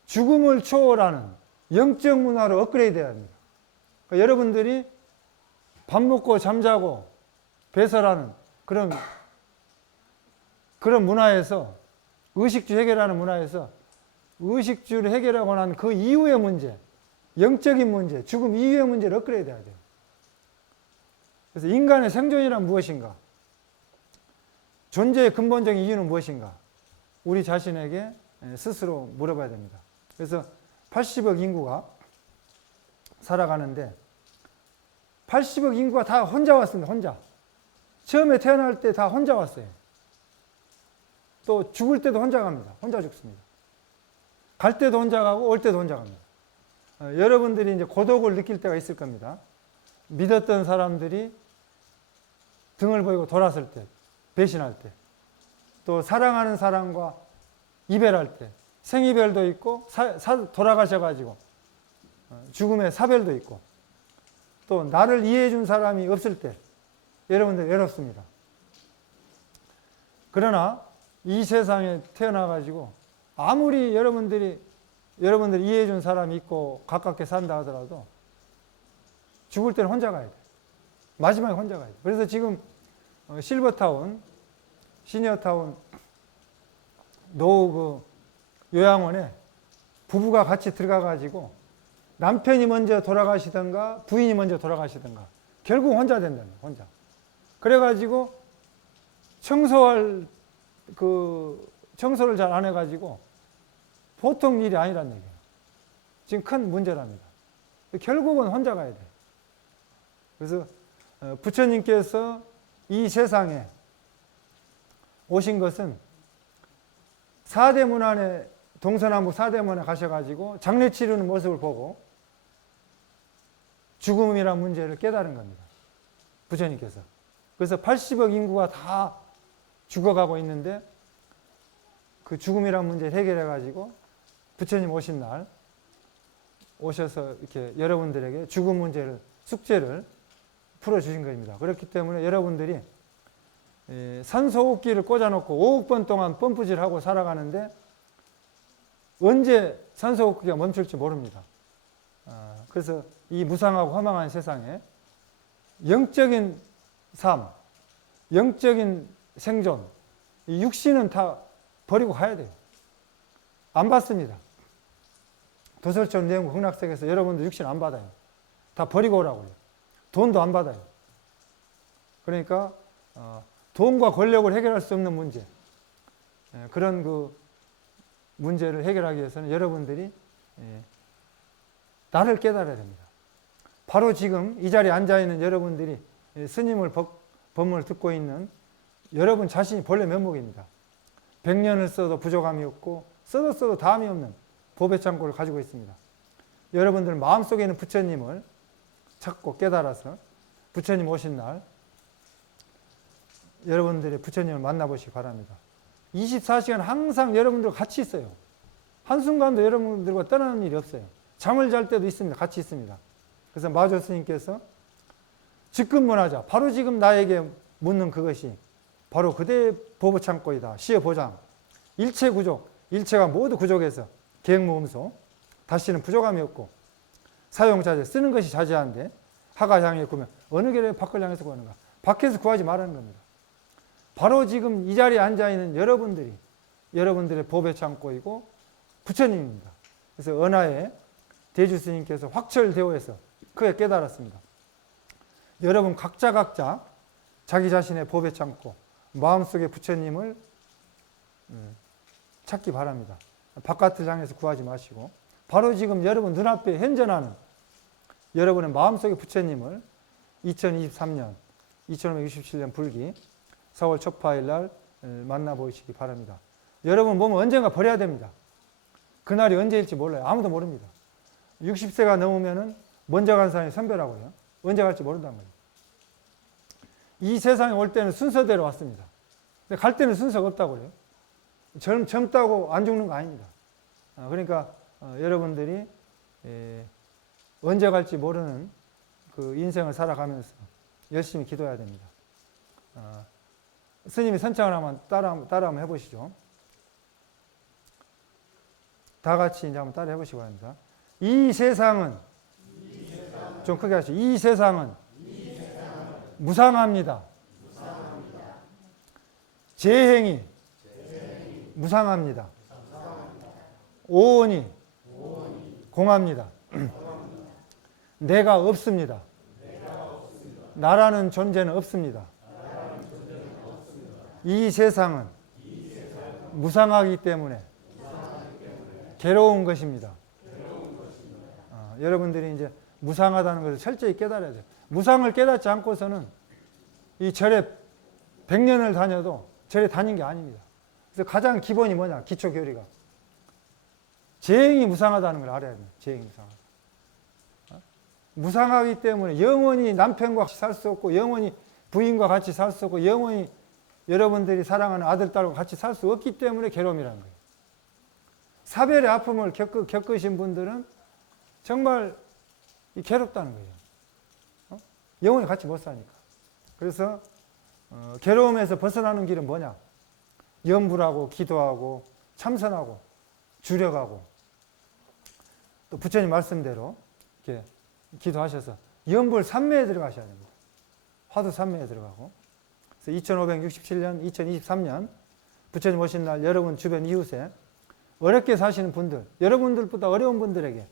죽음을 초월하는 영적 문화로 업그레이드해야 합니다. 그러니까 여러분들이 밥 먹고 잠자고 배설하는 그런 문화에서 의식주 해결하는 문화에서 의식주를 해결하고 난 그 이후의 문제, 영적인 문제, 죽음 이후의 문제를 업그레이드해야 돼요. 그래서 인간의 생존이란 무엇인가? 존재의 근본적인 이유는 무엇인가? 우리 자신에게 스스로 물어봐야 됩니다. 그래서 80억 인구가 살아가는데 80억 인구가 다 혼자 왔습니다. 혼자. 처음에 태어날 때 다 혼자 왔어요. 또 죽을 때도 혼자 갑니다. 혼자 죽습니다. 갈 때도 혼자 가고 올 때도 혼자 갑니다. 여러분들이 이제 고독을 느낄 때가 있을 겁니다. 믿었던 사람들이 등을 보이고 돌았을 때, 배신할 때, 또 사랑하는 사람과 이별할 때, 생이별도 있고 돌아가셔가지고 죽음의 사별도 있고 또 나를 이해해 준 사람이 없을 때 여러분들 외롭습니다. 그러나 이 세상에 태어나가지고 아무리 여러분들 이해해 준 사람이 있고 가깝게 산다 하더라도 죽을 때는 혼자 가야 돼. 마지막에 혼자 가야 돼. 그래서 지금 실버타운, 시니어타운 노후 그 요양원에 부부가 같이 들어가가지고 남편이 먼저 돌아가시던가 부인이 먼저 돌아가시던가 결국 혼자 된다는 거예요. 혼자. 그래가지고 청소를 잘 안 해가지고 보통 일이 아니란 얘기예요. 지금 큰 문제랍니다. 결국은 혼자 가야 돼요. 그래서 부처님께서 이 세상에 오신 것은 사대문안에 동서남북 사대문안에 가셔가지고 장례 치르는 모습을 보고 죽음이란 문제를 깨달은 겁니다. 부처님께서. 그래서 80억 인구가 다 죽어가고 있는데 그 죽음이란 문제를 해결해가지고 부처님 오신 날 오셔서 이렇게 여러분들에게 죽음 문제를, 숙제를 풀어주신 겁니다. 그렇기 때문에 여러분들이 산소호흡기를 꽂아놓고 5억 번 동안 펌프질하고 살아가는데 언제 산소호흡기가 멈출지 모릅니다. 그래서 이 무상하고 허망한 세상에 영적인 삶, 영적인 생존, 이 육신은 다 버리고 가야 돼요. 안 받습니다. 도설천 내용국 흥락색에서 여러분들 육신 안 받아요. 다 버리고 오라고요. 돈도 안 받아요. 그러니까 돈과 권력을 해결할 수 없는 문제, 그런 그 문제를 해결하기 위해서는 여러분들이 나를 깨달아야 됩니다. 바로 지금 이 자리에 앉아있는 여러분들이 스님을 법문을 듣고 있는 여러분 자신이 본래 면목입니다. 100년을 써도 부족함이 없고 써도 다함이 없는 법의 창고를 가지고 있습니다. 여러분들 마음속에 있는 부처님을 찾고 깨달아서 부처님 오신 날 여러분들이 부처님을 만나보시기 바랍니다. 24시간 항상 여러분들과 같이 있어요. 한순간도 여러분들과 떠나는 일이 없어요. 잠을 잘 때도 있습니다. 같이 있습니다. 그래서 마조 스님께서 즉근문하자. 바로 지금 나에게 묻는 그것이 바로 그대의 보부창고이다. 시어보장. 일체 구족. 일체가 모두 구족해서 계획무음소. 다시는 부족함이 없고 사용자재 쓰는 것이 자제한데 하가 향해 구면 어느 길에 밖을 향해서 구하는가. 밖에서 구하지 말라는 겁니다. 바로 지금 이 자리에 앉아있는 여러분들이 여러분들의 법의 창고이고 부처님입니다. 그래서 은하에 대주스님께서 확철대오해서 크게 깨달았습니다. 여러분 각자 자기 자신의 법의 창고 마음속에 부처님을 찾기 바랍니다. 바깥을 향해서 구하지 마시고 바로 지금 여러분 눈앞에 현존하는 여러분의 마음속의 부처님을 2023년 2567년 불기 4월 초파일 날 만나보시기 바랍니다. 여러분 몸은 언젠가 버려야 됩니다. 그날이 언제일지 몰라요. 아무도 모릅니다. 60세가 넘으면은 먼저 간 사람이 선배라고요. 언제 갈지 모른다는 거예요. 이 세상에 올 때는 순서대로 왔습니다. 근데 갈 때는 순서가 없다고 그래요. 젊다고 안 죽는 거 아닙니다. 그러니까 여러분들이 언제 갈지 모르는 그 인생을 살아가면서 열심히 기도해야 됩니다. 스님이 선창을 한번 따라 한번 해보시죠. 다 같이 이제 한번 따라 해보시기 바랍니다. 이 세상은 좀 크게 하시죠. 이 세상은 무상합니다. 제 행이 무상합니다. 오온이 공합니다. 내가 없습니다. 나라는 존재는 없습니다. 이 세상은 무상하기 때문에 괴로운 것입니다. 여러분들이 이제 무상하다는 것을 철저히 깨달아야 돼요. 무상을 깨닫지 않고서는 이 절에 100년을 다녀도 절에 다닌 게 아닙니다. 그래서 가장 기본이 뭐냐? 기초교리가. 재행이 무상하다는 걸 알아야 돼요. 재행이 무상하다. 무상하기 때문에 영원히 남편과 같이 살 수 없고 영원히 부인과 같이 살 수 없고 영원히 여러분들이 사랑하는 아들, 딸과 같이 살 수 없기 때문에 괴로움이라는 거예요. 사별의 아픔을 겪으신 분들은 정말 괴롭다는 거예요. 영원히 같이 못 사니까. 그래서 괴로움에서 벗어나는 길은 뭐냐? 염불하고 기도하고 참선하고 주력하고 또 부처님 말씀대로 이렇게 기도하셔서 염불 삼매에 들어가셔야 됩니다. 화두 삼매에 들어가고 그래서 2567년, 2023년 부처님 오신 날 여러분 주변 이웃에 어렵게 사시는 분들, 여러분들보다 어려운 분들에게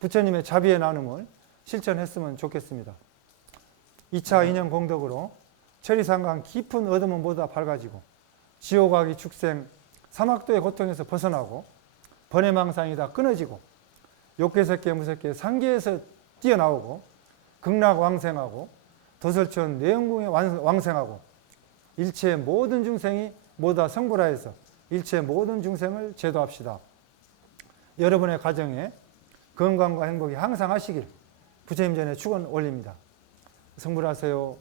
부처님의 자비의 나눔을 실천했으면 좋겠습니다. 2차 인연 공덕으로 천리상강 깊은 어둠은 모두 다 밝아지고 지옥아기 축생 사막도의 고통에서 벗어나고 번외망상이 다 끊어지고 욕계색계 무색계 상계에서 뛰어나오고 극락왕생하고 도설천 내영궁에 왕생하고 일체의 모든 중생이 모두 다 성불하여서 일체의 모든 중생을 제도합시다. 여러분의 가정에 건강과 행복이 항상 하시길 부처님 전에 축원 올립니다. 성불하세요.